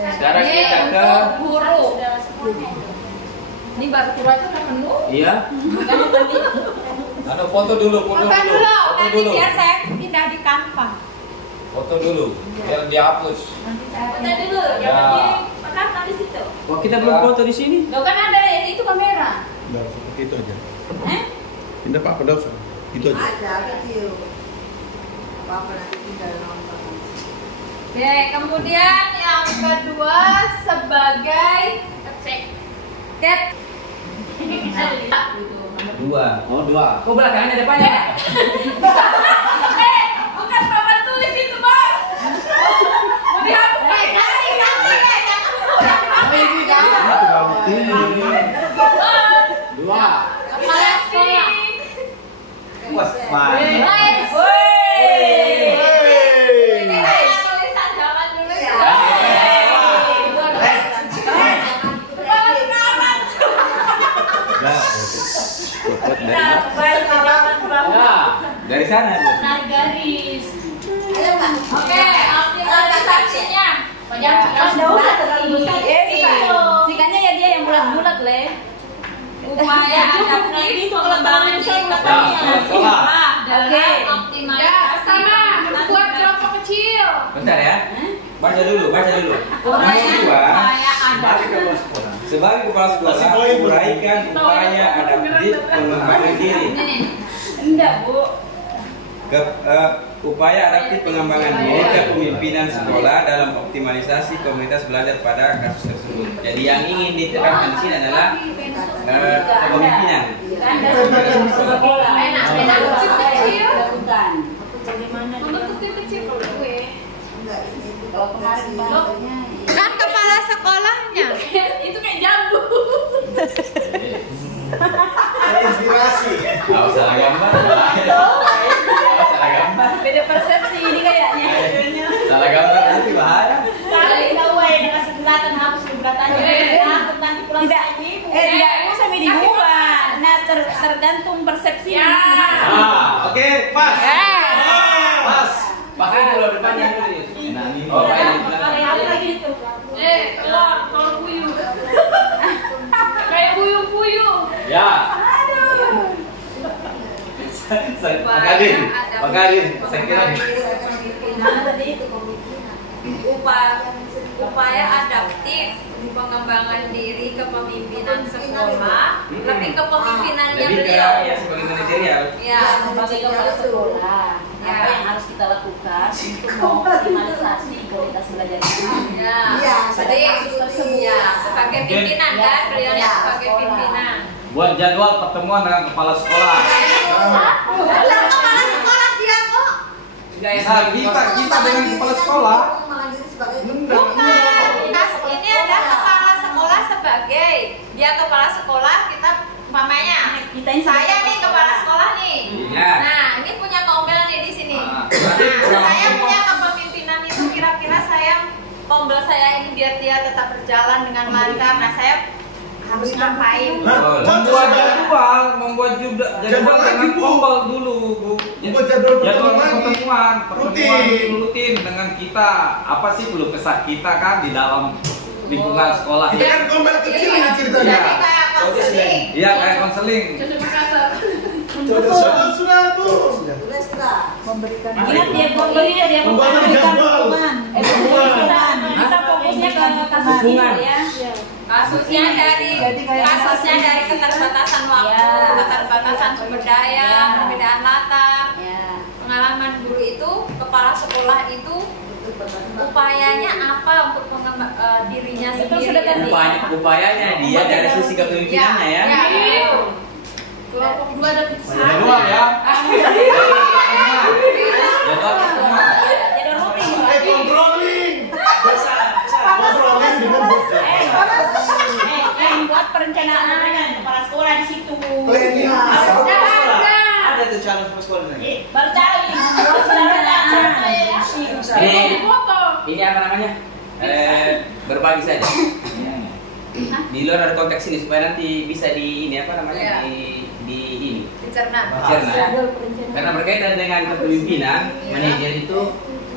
Sekarang Ini kita ke untuk guru. Sudah semuanya. Ini baru guru aja udah penuh. iya. Anu foto dulu, Foto dulu, foto nanti dulu. biar saya pindah di Canva. Foto dulu, biar dihapus. Foto dulu, yang Ya. penting makan di situ. Wah, kita belum foto di sini. Lo kan ada itu kamera. Udah seperti itu aja. Pindah Pak, pedal. Itu aja. Ada kecil. Apa-apa nanti tinggal nonton. Oke, kemudian yang kedua sebagai cat. Dua. Oh, dua. Oh, belakangnya depannya. Bukan papan tulis itu, Bang. Mau dihapus baik-baik Dua. Kepala sekolah. Wah, Ini kayak tulisan zaman dulu ya. Kepala pengamat. Ya. dari sana tuh. Tarik garis. Oke, optimalisasinya. Jangan usah terlalu besar. Sikanya ya dia yang bulat-bulat, Le. Upaya adaptif pengembangan di sekolah. dalam optimalisasi Buat kelompok kecil. Bentar ya. Baca dulu. upaya adaptif. Sebagai kepala sekolah, uraikan upaya adaptif pengembangan diri. Enggak, Bu. Upaya adaptif pengembangan diri kepemimpinan sekolah dalam optimalisasi komunitas belajar pada kasus tersebut. Jadi yang ingin ditekankan di sini adalah kepemimpinan. Sekolah. Enak. Bukan. Untuk tim kecil gue. Kalau kemarin Kan kepala sekolahnya. itu kayak jambu. Inspirasi. Gak usah gambar. Salah gambar. Beda persepsi ini kayaknya. Salah gambar nanti bahaya. Kalau tahu ya dengan sebelatan hapus sebelatannya. Takut nanti pulang Tidak, lagi. tidak usah diubah. Nah, tergantung persepsi. Oke, pas. Pas. Pakai dulu depannya tulis. Oh, Kayak apa gitu? Kalau puyuh. Kayak puyuh-puyuh. Ya. Pak Kadin, saya kira. Upaya adaptif pengembangan diri kepemimpinan sekolah, lebih kepemimpinannya Jadi beliau. ya sebagai manajerial. Ya, Sebagai kepala sekolah, apa yang harus kita lakukan untuk mengoptimalisasi kualitas belajar kita? ya. Iya, Jadi, kasus tersebut. ya, sebagai pimpinan kan, beliau sebagai pimpinan. Buat jadwal pertemuan dengan kepala sekolah. Lah kepala sekolah dia kok. Kita dengan kepala sekolah. Bukan, ini ada kepala sekolah sebagai dia kepala sekolah, kita umpamanya saya nih kepala sekolah nih. Iya. Nah, ini punya kombel nih di sini. Ah. Nah, saya punya kepemimpinan itu kira-kira kombel saya ini biar dia tetap berjalan dengan lancar. Nah, saya harus ngapain? Membuat jadwal dengan kombal dulu, Bu. Membuat jadwal pertemuan rutin. rutin dengan kita. Apa sih keluh kesah kita kan di dalam lingkungan sekolah? Ini kan gombal kecil ini ceritanya. Jadi kayak konseling. Iya, kayak konseling. Makassar. Sudah tuh. Memberikan Ingat dia pokoknya dia Pembuatan jadwal. kita fokusnya ke kasus ini ya. Kasusnya dari keterbatasan waktu, keterbatasan sumber daya, perbedaan latar, pengalaman guru itu, kepala sekolah itu upayanya apa untuk dirinya sendiri. Upayanya dia dari sisi kepemimpinannya ya. Kelompok 2 ada putusan. Dua ya. Controlling. Controlling dengan Buat perencanaan kepala sekolah di situ. planning. Ada tuh calon kepala sekolah ini. Baru cara ini Ini apa namanya? Berbagi saja. Di luar dari konteks ini supaya nanti bisa di ini apa namanya di ini Dicerna. karena berkaitan dengan kepemimpinan manajer itu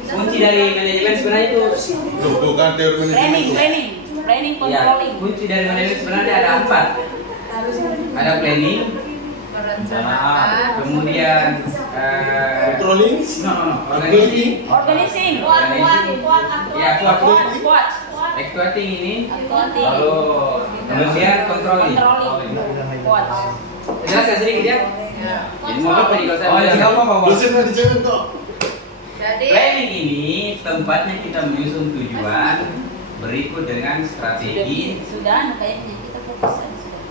kunci dari manajemen sebenarnya itu Bukan teori manajemen. planning ya, controlling. kunci dari manajemen sebenarnya ada 4. Ada planning, Merencanakan. kemudian Controlling. organizing, Organizing. exploiting ini, lalu kemudian controlling. Jelaskan sedikit ya. Jadi mau apa nih kalau saya bilang? Dosen manajemen kok. Jadi Planning ini tempatnya kita menyusun tujuan berikut dengan strategi. Sudah kayaknya kita fokus.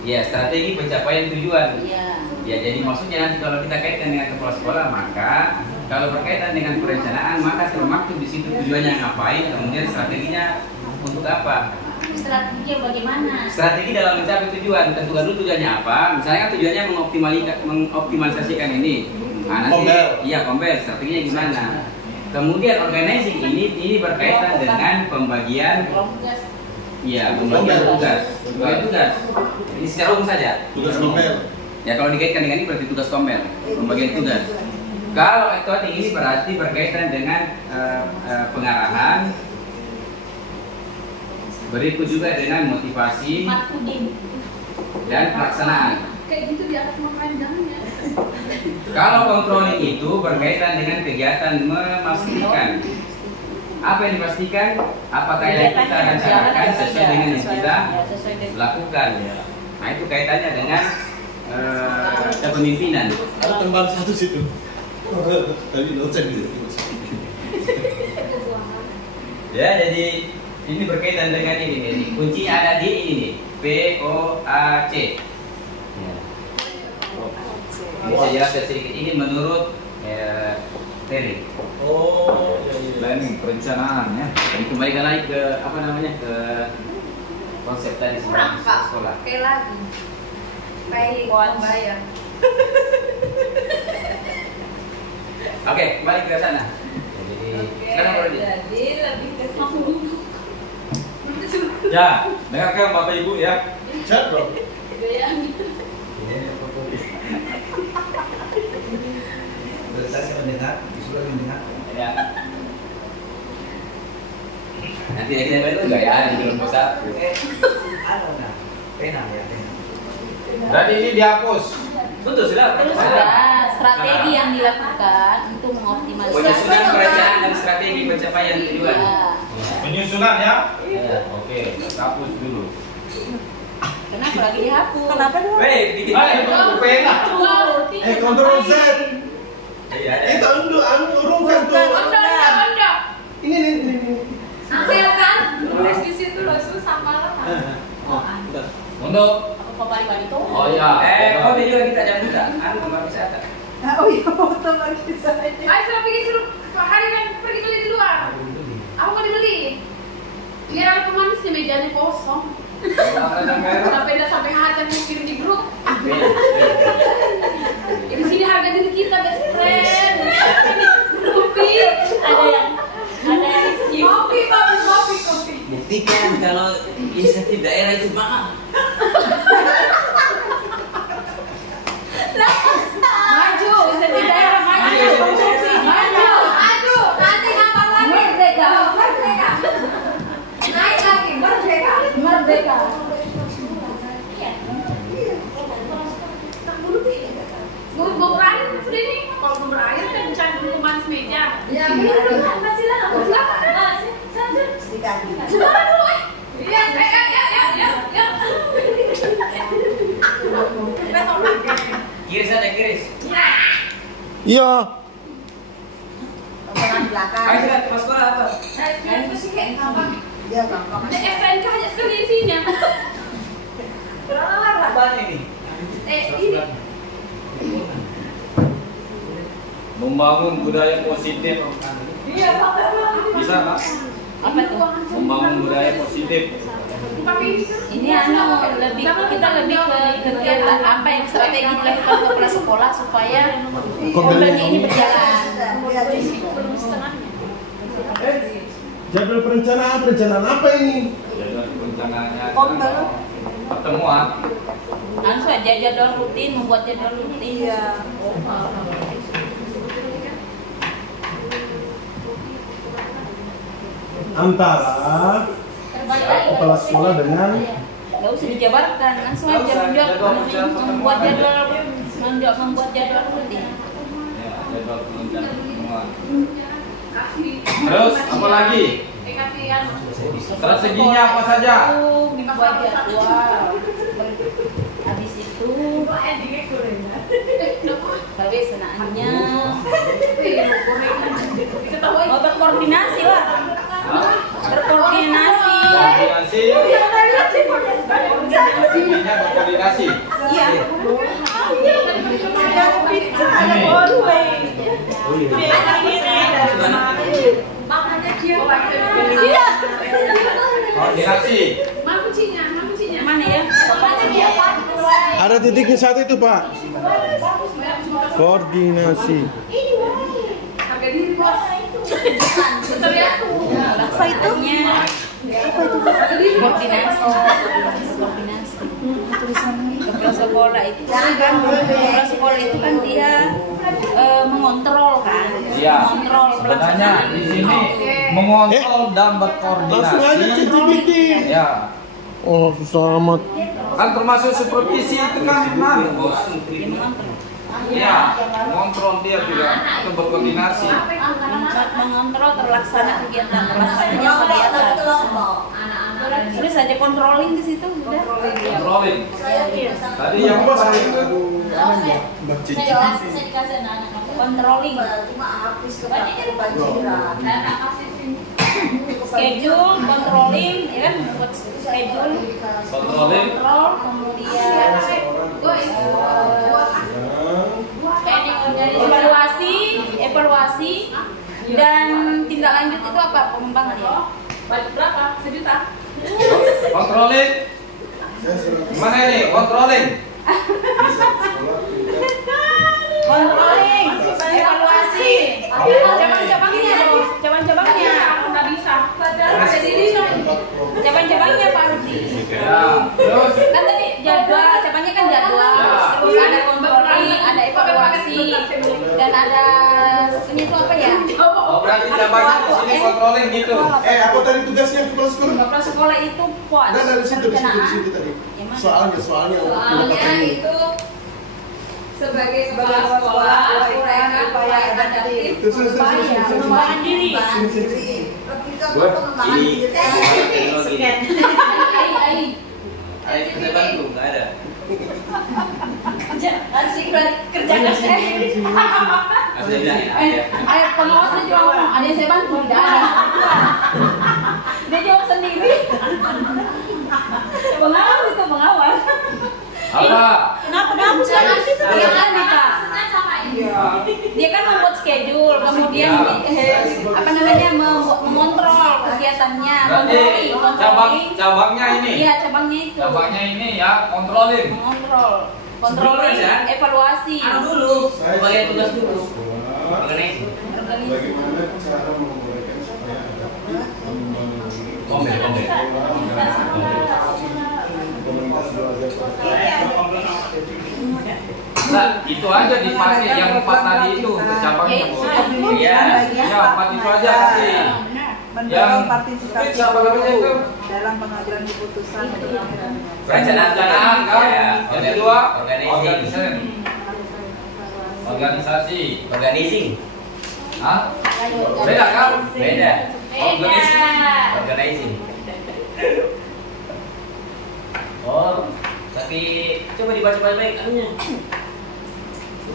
Ya, strategi pencapaian tujuan. Iya. Ya, jadi maksudnya nanti kalau kita kaitkan dengan kepala sekolah, maka kalau berkaitan dengan perencanaan, maka termaktub di situ tujuannya ngapain, kemudian strateginya untuk apa. Strategi bagaimana? Strategi dalam mencapai tujuan, tentukan dulu tujuannya apa. Misalnya kan tujuannya mengoptimalisasikan ini. Nah, nanti, iya, kompel, strateginya gimana. Kemudian organizing ini berkaitan dengan pembagian. Iya, pembagian tugas. Ini secara umum saja. Tugas nomel. Ya, kalau dikaitkan dengan ini berarti tugas kompel, pembagian tugas. Kalau accounting ini berarti berkaitan dengan pengarahan. Berikut juga dengan motivasi dan pelaksanaan. Kayak gitu di atas makan jangan. Kalau controlling itu berkaitan dengan kegiatan memastikan apa yang dipastikan, apakah yang kita rencanakan sesuai dengan yang kita lakukan. Nah, itu kaitannya dengan kepemimpinan. Ada tambahan satu situ. Tadi dosen gitu. Ya, jadi ini berkaitan dengan ini. Kuncinya ada di ini nih, POAC. Ya. Ini saya jelaskan sedikit. Ini menurut Terry. Oh, Planning, perencanaan ya. Jadi kembalikan lagi ke apa namanya, ke konsep tadi kurang Pak. sekolah. Oke lagi. Baik, bayar. Oke, kembali ke sana. Jadi sekarang baru Jadi lebih ke Ya, dengarkan Bapak Ibu ya. chat bro. Saya mendengar, disuruh mendengar. ya. Nanti kita balik juga ya di dalam pusat. Ada nah, pena ya pena. Berarti ini dihapus. Betul sudah. Terus sudah strategi yang dilakukan untuk mengoptimalisasi. Penyusunan perencanaan dan strategi pencapaian tujuan. Penyusunan ya. Ya. Oke, hapus dulu. Kenapa lagi dihapus? Kenapa dong? Weh, bikin Pena. Control Z. Iya. Itu urungkan tuh. Ini. Ambil kan? Nulis di situ loh, susah malah. Untuk. Apa balik itu? Oh iya. Oh, dia juga kita jam juga. Kembali wisata. Oh iya, foto lagi saya. Ayo saya pergi suruh hari yang pergi beli di luar. Aku mau dibeli. Biar ada pemanis di mejanya kosong. Sampai harga mau kirim di grup. Di sini harga diri kita best friend. Kopi. Ada yang kopi. Buktikan kalau insentif daerah itu mahal. Maju, insentif daerah maju. Maju, nanti ngapa lagi? Merdeka. Naik lagi, merdeka. Gue meja. Ya, masih lah. Silakan dulu. Ya. Kiris aja, kiris. Iya. belakang. Ayo kita ke sekolah apa? Itu sih kayak gampang. Dia gampang. Ada FNK aja sekali isinya. Apaan ini? Ini. Membangun budaya positif. Iya, Pak. Bisa nggak? Apa tuh? Membangun budaya positif. Ini kita lebih ke kegiatan apa yang strategi dilakukan kepala sekolah supaya kompilnya ini berjalan. Jadwal perencanaan apa ini? Jadwal rencananya Kompel. pertemuan. Langsung aja jadwal rutin, membuat jadwal rutin. Iya. Antara kepala sekolah dengan Nggak usah dijabarkan, langsung aja membuat jadwal rutin. Ya, jadwal perencanaan pertemuan. Terus apa lagi? Strateginya apa saja? Membuat jadwal. Habis itu kebiasaannya berkoordinasi lah. Berkoordinasi. Strateginya berkoordinasi. Iya. Koordinasi. Mana ya? ada titiknya satu itu Pak. Koordinasi. Apa itu? Koordinasi. Kepala sekolah itu kan dia mengontrol kan? Iya. Mengontrol Sebenarnya di sini mengontrol dan berkoordinasi. Langsung aja ChatGPT. Ya. Oh, susah amat. Kan termasuk supervisi itu kan mana, Bos? Ya, mengontrol dia juga itu berkoordinasi. Mengontrol terlaksana kegiatan, terlaksananya kegiatan. Tulis aja controlling di situ udah. Controlling. Tadi yang apa itu? Saya dikasih anak-anak. Controlling. Cuma habis ke kebanjiran. Schedule, controlling, ya kan? Buat schedule, Controlling. kontrol, kemudian evaluasi, dan tindak lanjut itu apa? Pengembangan ya? Balik berapa? 1 juta. Controlling. Mana ini? Controlling. Controlling, evaluasi, cabang-cabangnya, cabang-cabangnya, Nggak bisa. Padahal ada diri. cabang-cabangnya Pak Rudi. Ya. Terus Kan tadi jadwal, cabangnya kan jadwal, terus ada controlling, ada evaluasi, dan ada ini itu apa ya? oh, berarti cabangnya di sini controlling gitu. Apa tadi tugasnya kepala sekolah? Kepala sekolah itu puas. Nah, dari situ tadi. Gimana? Soalnya Soalnya itu sebagai kepala sekolah, upaya adaptif, Pengembangan diri. Lebih ke pengembangan diri. Ayo kita bantu, nggak ada. Asik kerja sendiri. Harus bilangin ada. Ayo pengawasnya juga ngomong, ada yang saya bantu tidak ada. Dia jawab sendiri. Pengawas itu pengawas. Apa? Kenapa kamu sekarang sih tuh dia kan Pak? Iya. Dia kan membuat schedule, kemudian apa namanya mengontrol kegiatannya, Berarti cabangnya ini. Iya cabangnya itu. Cabangnya ini ya controlling. Mengontrol, controlling, Sebelum aja. evaluasi. Dulu, bagian tugas dulu. Mengenai Bagaimana cara membolehkan supaya adaptif membangun Kombe. komunitas belajar. Nah, itu aja dipakai yang 4 tadi itu untuk cabangnya. Iya. Ya, 4 itu aja tadi. Mendorong partisipasi Apa namanya itu? dalam pengambilan keputusan. Perencanaan kan? Yang kedua, Organizing. organisasi. Organizing. Hah? Beda kan? Beda. Organizing. Oh, tapi coba dibaca baik-baik anunya.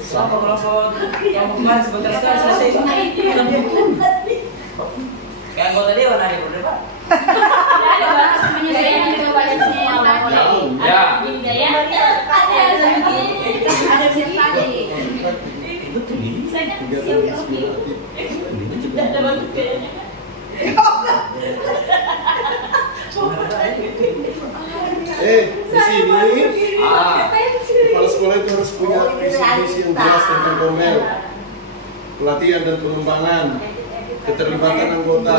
Sama kalau kemarin sebentar sekali selesai. Kayak anggota dewan ada berdebat. Ada bahas penyelesaian dengan badan semua. Ya. Ada siap tadi. Saya siap ada bantu kayaknya. Di sini kepala sekolah itu harus punya visi-misi yang jelas tentang Kombel, pelatihan dan pengembangan, keterlibatan anggota,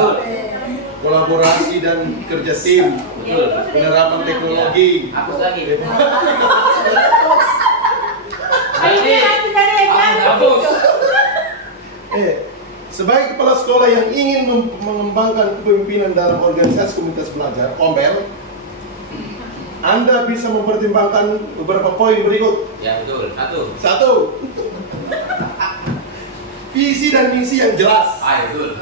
kolaborasi dan kerja tim, penerapan teknologi. Hapus lagi. Sebagai kepala sekolah yang ingin mengembangkan kepemimpinan dalam organisasi komunitas belajar Kombel, Anda bisa mempertimbangkan beberapa poin berikut. Ya betul. Satu, visi dan misi yang jelas. Betul.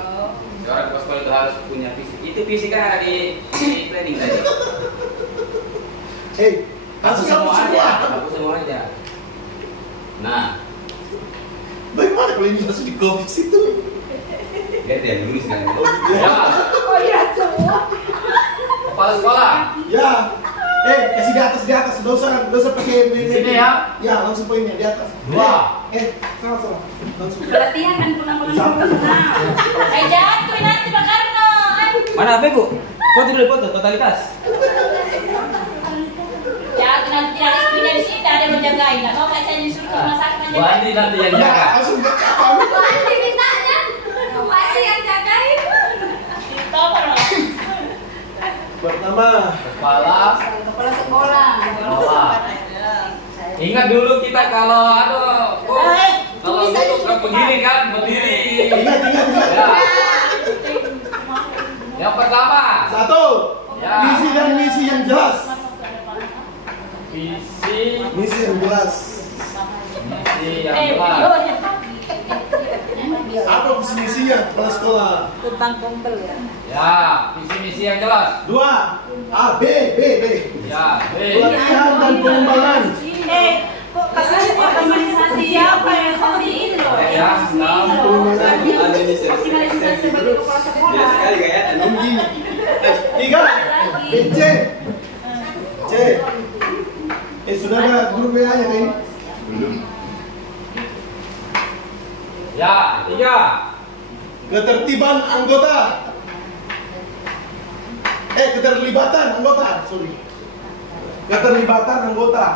Seorang kepala sekolah itu harus punya visi. Itu visi kan ada di planning tadi. Kasih semua aja. Nah, bagaimana kalau ini langsung di komik situ? lihat ya dulu sekarang. Ya. Oh iya semua. Kepala sekolah. Ya. Kasih di atas. Dosa pakai Di sini ya. Ya, langsung poinnya di atas. 2. Salah. Langsung. Pelatihan dan pengembangan. Jatuh nanti Pak Karno. Mana HP Bu? Foto dulu foto totalitas. Jatuh nanti tidak ada istrinya di sini, ada yang menjagain. Nggak mau kayak saya disuruh ke rumah sakit menjaga. Bu Andri nanti yang jaga. Langsung baca. Bu Andi mintanya. Bu Andi yang jagain. Itu apa? Pertama, Kepala sekolah. Ingat dulu kita kalau begini kan berdiri. ingat. Ya. Yang pertama. Satu, Ya. visi dan misi yang jelas. Misi yang jelas. Apa visi misinya kepala sekolah? Tentang Kombel ya. Ya, visi misi yang jelas. 2, B. Ya, B. Pelatihan dan pengembangan. Kok kasih optimalisasi siapa yang seperti ini loh? Ya, Optimalisasi sebagai kepala sekolah. Tinggi. 3, C. Sudah ada grup WA-nya kan? Ya, 3. Ketertiban anggota. Keterlibatan anggota. Keterlibatan anggota.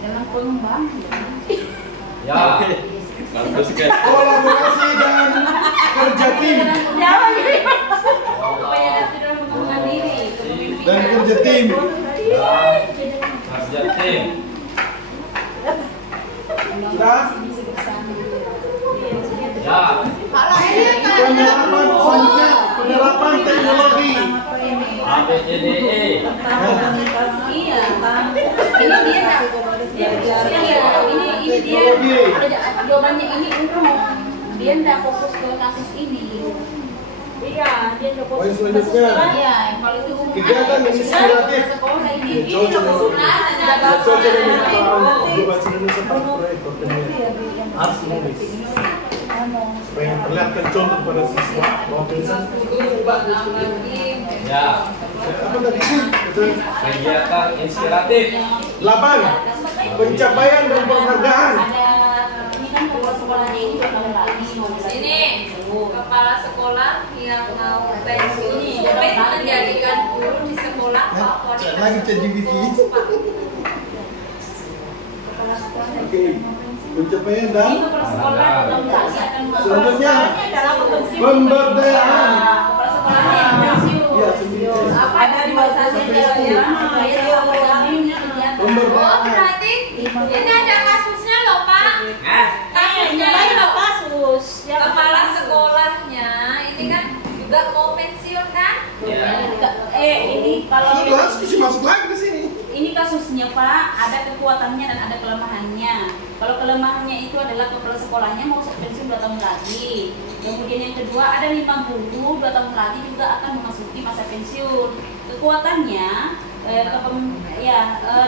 Dalam pengembangan. Ya. Kolaborasi dan kerja tim. Supaya nanti dalam pengembangan diri. Dan kerja tim. Kerja tim. Sudah. Ya. Penerapan teknologi. ABCDE. Iya. Ini dia. Jawabannya ini dia tidak fokus ke kasus ini. Iya, dia tidak fokus. Poin selanjutnya. Iya, kalau itu Kegiatan inspiratif. sekolah ini. Harus menulis supaya perlihatkan contoh pada siswa bahwa tulisan Ya. apa tadi? Kegiatan inspiratif. 8. Pencapaian dan penghargaan. Ini kan kepala sekolahnya ini bakal lagi. Sini, kepala sekolah yang mau pensiun menjadikan guru di sekolah Pak Poni. Lagi ChatGPT. Oke. Pencapaian dan Kepala sekolah selanjutnya pemberdayaan. kepala sekolahnya yang pensiun. Ya, sendiri. Apa ada di masa Pemberdayaan. Oh, berarti ini ada kasusnya loh Pak. Kasusnya ini loh kasus. kepala sekolahnya ini kan juga mau pensiun kan? Ya. Ini kalau Sudah, masuk lagi ke sini. ini kasusnya Pak, ada kekuatannya dan ada kelemahannya. Kalau kelemahannya itu adalah kepala sekolahnya mau pensiun 2 tahun lagi. Kemudian yang kedua ada 5 guru 2 tahun lagi juga akan memasuki masa pensiun. Kekuatannya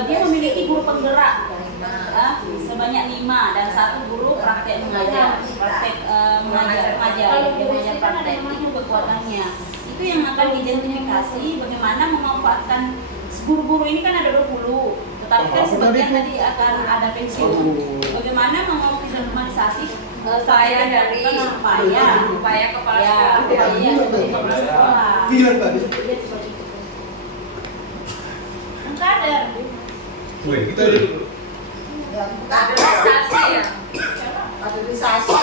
dia memiliki guru penggerak sebanyak 5 dan 1 guru praktek mengajar, mengajar praktek, itu kekuatannya. Itu yang akan diidentifikasi bagaimana memanfaatkan guru-guru ini kan ada 20, tetapi kan sebagian tadi akan ada pensiun. Bagaimana mengoptimalisasi upaya dari upaya kepala sekolah. Kader. Kita dulu. Kaderisasi ya. Kaderisasi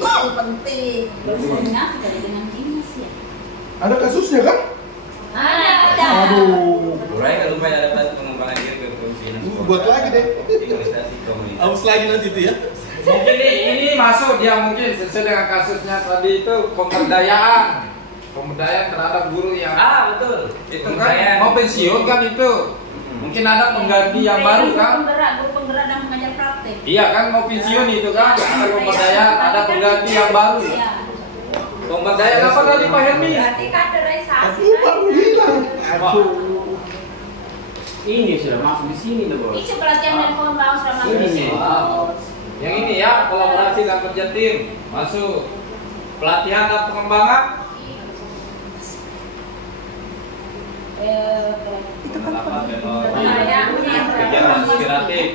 itu penting. Berkoordinasi dengan dinas ya. Ada kasusnya kan? Ada. Aduh. Mulai kalau upaya adaptasi pengembangan diri ke kepemimpinan. Buat lagi deh. Optimalisasi komunitas. Awas lagi nanti itu ya. Mungkin ini masuk dia mungkin sesuai dengan kasusnya tadi itu pemberdayaan terhadap guru yang Betul. itu kan mau pensiun kan itu. Mungkin ada pengganti yang baru kan? Guru penggerak dan mengajar praktek. Iya kan mau pensiun itu kan? Ada pemberdayaan, ada pengganti yang baru. Pemberdayaan apa tadi Pak Helmi? Berarti kaderisasi. Aku baru bilang. Ini sudah masuk di sini loh bos. Itu pelatihan dan pengembangan sudah masuk di sini. Yang ini ya kolaborasi dan kerja tim masuk. Pelatihan dan pengembangan. Kegiatan inspiratif,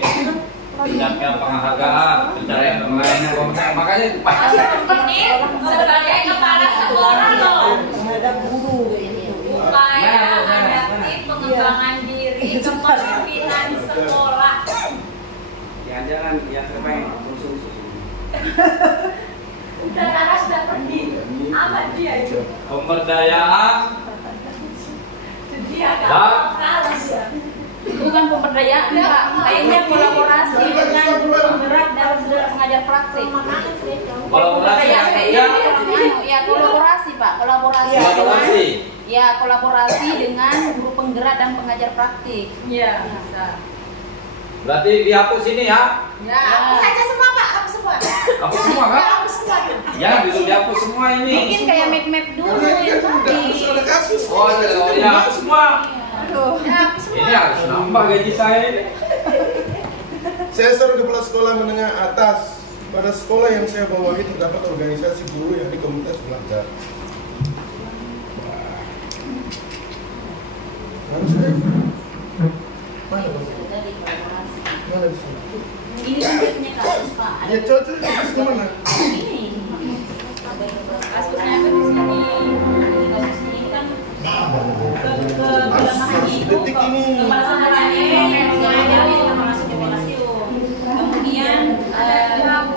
pencapaian penghargaan, pencapaian pengalaman. Makanya itu Pak. Ini sebagai kepala sekolah loh. Ada guru. Upaya adaptif pengembangan diri kepemimpinan sekolah. Jangan-jangan yang terbaik khusus. Udah Rara sudah pergi. Apa dia itu? Pemberdayaan Dia agak kalah dia. Bukan pemberdayaan Pak, kayaknya kolaborasi dengan guru penggerak dan pengajar praktek. kolaborasi yang kerja. Ya kolaborasi Pak, kolaborasi. Kolaborasi. Ya kolaborasi dengan guru penggerak dan pengajar praktik. Iya, bisa. Berarti dihapus ini ya? Ya, hapus aja semua Pak, hapus semua. Hapus semua kan? Ya, hapus semua. Ya, bisa dihapus semua ini. Bikin kayak map dulu Karena yang kan tadi. udah ada kasus. Oh, ya hapus semua. Aduh, ya, hapus semua. Ini harus nambah gaji saya ini. Saya sebagai kepala sekolah menengah atas. Pada sekolah yang saya bawahi terdapat organisasi guru yang di komunitas belajar. Mana saya? Mana Bang? Mana di sini? Ini kan dia punya kasus Pak. Ya cocok kasusnya mana? Ini. Kasusnya kan di sini. Kasusnya ini kan kelemahannya itu Detik ini. kepala sekolahnya yang masuk pensiun. Kemudian ada 5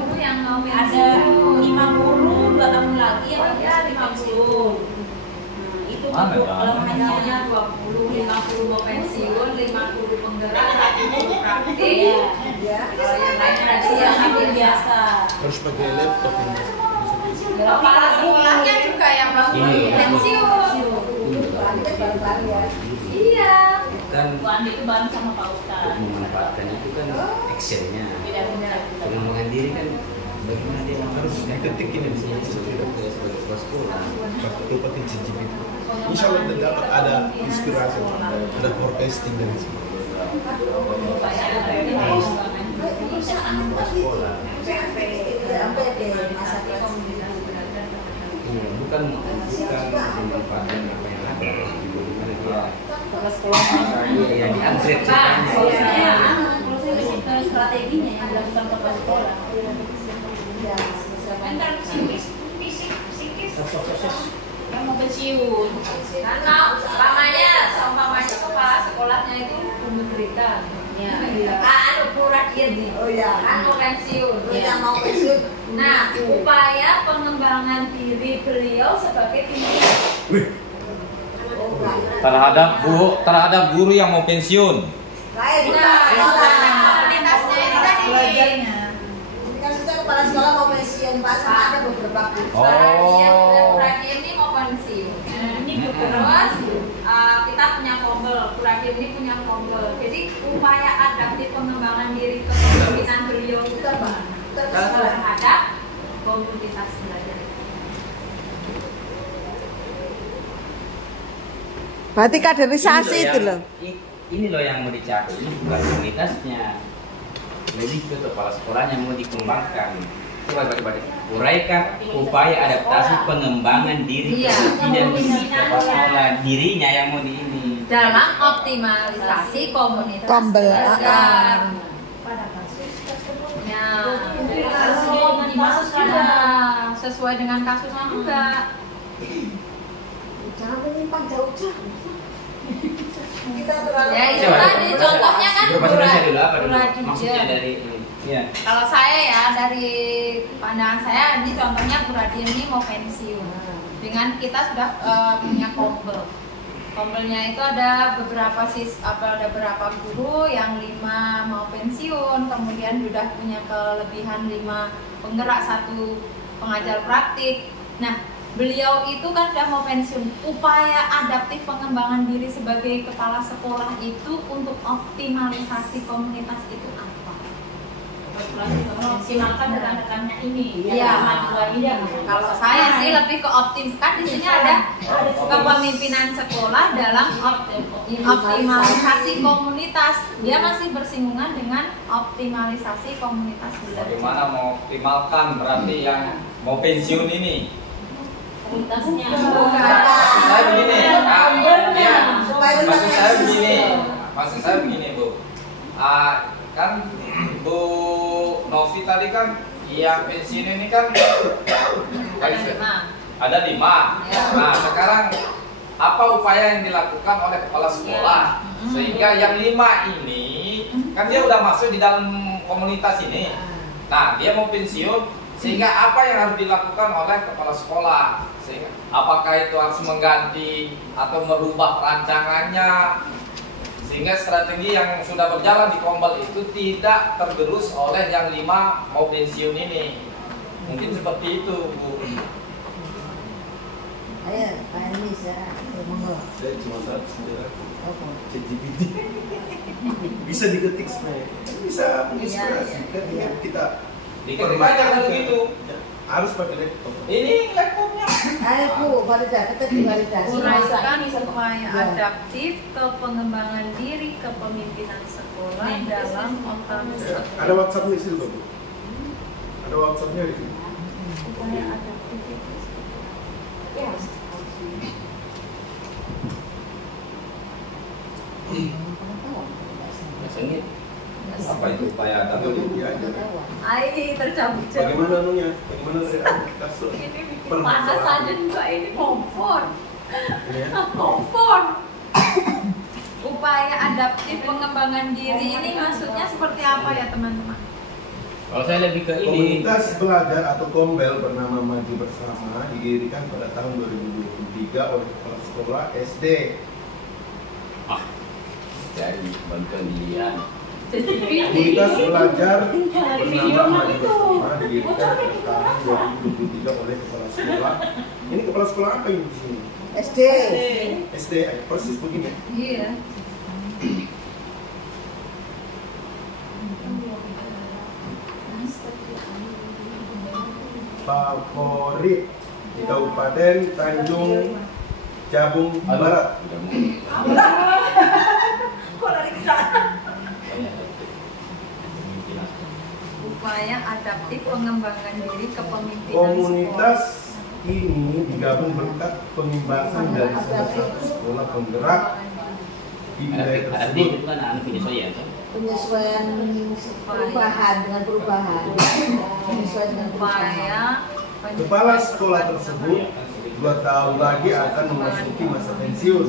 guru 2 tahun lagi yang harus pensiun. Itu kelemahannya 20, 50 mau pensiun, 5 guru penggerak, 1 guru praktik. Kalau yang lain itu yang hampir biasa. Harus pakai laptop ini. kepala sekolahnya juga yang baru pensiun. Iya. Dan Bu Andi itu bareng sama Pak Ustadz. memanfaatkan itu kan actionnya. Benar-benar. Pengembangan diri kan bagaimana dia harus diketik ini di sini sebagai kepala sekolah. Waktu pakai cicip itu. Insya Allah dapat ada inspirasi, ada forecasting dari sini. Sekolah. Bukan memanfaatkan apa yang ada, bagaimana dia yang diangkat ceritanya. Kalau saya lebih strateginya yang dilakukan kepala sekolah. Mental psikis. Yang mau pensiun. Karena seumpamanya kepala sekolahnya itu menderita. Ya. Pura dia Oh ya. mau pensiun. Kita mau pensiun. Nah, upaya pengembangan diri beliau sebagai pimpinan. terhadap guru yang mau pensiun. Lain. Komunitasnya ini tadi. Belajarnya. Ini kan kita kepala sekolah mau pensiun Pak, sama ada beberapa guru. Yang ini mau pensiun. Ini Terus kita punya kombel, Puradim ini punya kombel. Jadi upaya adaptif pengembangan diri kepemimpinan beliau itu terhadap komunitas belajar. Berarti kaderisasi itu yang- loh. Ini loh yang mau dicapai, ini bukan komunitasnya, lebih ke kepala sekolahnya mau dikembangkan. Coba uraikan upaya adaptasi pengembangan diri Iya, kepemimpinan kepemimpinan. kepala sekolah, dirinya yang mau di ini. Dalam optimalisasi komunitas Kombel. belajar. Pada kasus tersebut. Ya, Jadi harus harus dimasuk juga. juga sesuai dengan kasusnya juga. Jangan menyimpang jauh-jauh. Kita terlalu. Ya itu Coba, tadi contohnya kan Bahasa Indonesia dulu apa dulu? Puradim. Maksudnya dari ini. Iya. Kalau saya ya dari pandangan saya ini contohnya Puradim ini mau pensiun. Dengan kita sudah punya kombel. Kombelnya itu ada beberapa guru yang 5 mau pensiun, kemudian sudah punya kelebihan 5 penggerak, 1 pengajar praktik. Nah, beliau itu kan sudah mau pensiun. Upaya adaptif pengembangan diri sebagai kepala sekolah itu untuk optimalisasi komunitas itu apa? Memaksimalkan rekan-rekannya ini. Iya. Dua ini. Kalau saya sih lebih ke kan di sini ada kepemimpinan sekolah dalam optimalisasi komunitas. Dia masih bersinggungan dengan optimalisasi komunitas belajar. Bagaimana mau optimalkan berarti yang mau pensiun ini? Komunitasnya. Maksud saya begini, ya, maksud saya begini Bu. Kan Bu Novi tadi kan yang pensiun ini kan ada 5. Ya. Nah sekarang apa upaya yang dilakukan oleh kepala sekolah sehingga yang 5 ini kan dia udah masuk di dalam komunitas ini. Nah dia mau pensiun sehingga apa yang harus dilakukan oleh kepala sekolah? Sehingga apakah itu harus mengganti atau merubah rancangannya sehingga strategi yang sudah berjalan di kombel itu tidak tergerus oleh yang 5 mau pensiun ini. Mungkin seperti itu Bu. Ayo, Pak Anies ya. Monggo. Saya cuma satu sejarah Apa? ChatGPT. Bisa diketik sebenarnya. Bisa menginspirasi. Kan kita Diketik aja kalau gitu. harus pakai laptop. Ini laptopnya. Ayo Bu, validasi, kita divalidasi. Uraikan upaya adaptif ke pengembangan diri kepemimpinan sekolah dalam optimalisasi. Ada WhatsApp-nya di situ Bu. Ada WhatsApp-nya di situ. Upaya adaptif itu. Ya. Sengit. Apa itu upaya adaptif? Ai tercabut-cabut. Bagaimana anunya? Bagaimana kasus? Ini bikin panas aja juga ini kompor. Ya. Kompor. Upaya adaptif pengembangan diri ini maksudnya seperti apa ya teman-teman? Kalau saya lebih ke ini. Komunitas belajar atau kombel bernama Maju Bersama didirikan pada tahun 2023 oleh kepala sekolah SD. Jadi bantuan dia. Komunitas belajar bernama Maju Bersama didirikan pada tahun 2023 oleh kepala sekolah. Ini kepala sekolah apa ini di sini? SD. SD, persis begini. Iya. Favorit di Kabupaten Tanjung Jabung Barat. Kok lari ke sana? Upaya adaptif pengembangan diri kepemimpinan Komunitas ini digabung berkat pengembangan dari salah satu sekolah penggerak di wilayah Ada tersebut. itu kan anak penyesuaian tuh. Penyesuaian perubahan dengan perubahan. Penyesuaian dengan perubahan. upaya Kepala sekolah tersebut 2 tahun lagi akan memasuki masa pensiun.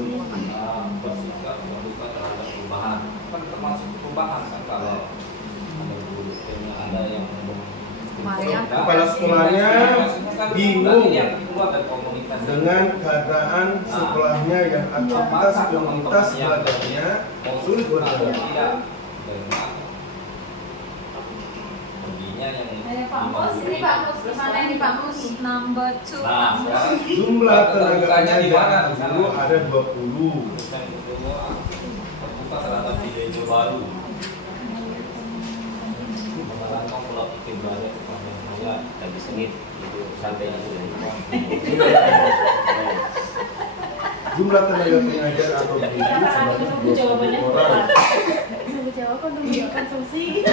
Bersikap terbuka terhadap perubahan. Kan termasuk perubahan kan kalau ada yang Kepala sekolahnya bingung dengan keadaan sekolahnya yang aktivitas komunitas belajarnya sulit berjalan. Pak Mus, ini Pak Mus, gimana ini Pak Mus? Number 2. Nah, sekarang Jumlah tenaga terbukanya di mana? pengajar guru ada 20. Terbuka terhadap ide-ide baru. Mengalami pola pikir baru kepada saya tadi sengit itu sampai Jumlah tenaga pengajar atau guru sebanyak 20 orang. Jawab kan dulu konsumsi.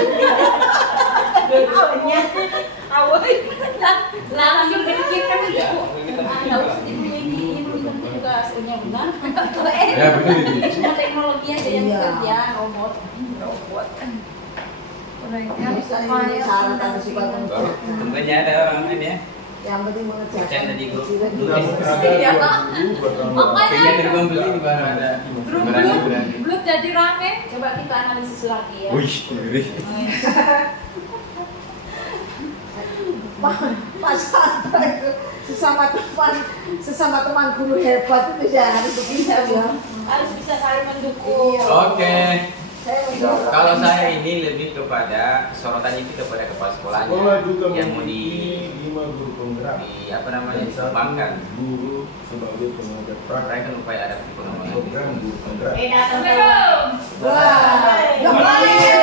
Langsung pikirkan itu. Juga aslinya benar. Ya betul itu. Cuma teknologi aja yang bekerja, robot. Ini saran tadi suka Tentunya ada orang lain ya. yang penting mengerjakan. Bercanda di grup. Sudah ada 20 bertambah. Kayaknya dari pembeli di mana ada. Berani. Belum jadi rame. Coba kita analisis lagi ya. Wih, ngeri. Pak Sandra itu sesama teman guru hebat itu jangan begitu ya. Harus bisa saling mendukung. Oke. Saya mendorong. Kalau saya ini lebih kepada sorotan itu kepada kepala sekolahnya Sekolah juga yang mau memiliki 5 guru penggerak. apa namanya dikembangkan. Guru sebagai pengajar praktek. Mereka upaya adaptif pengembangan. Program guru penggerak. Datang belum? Wah, kembali.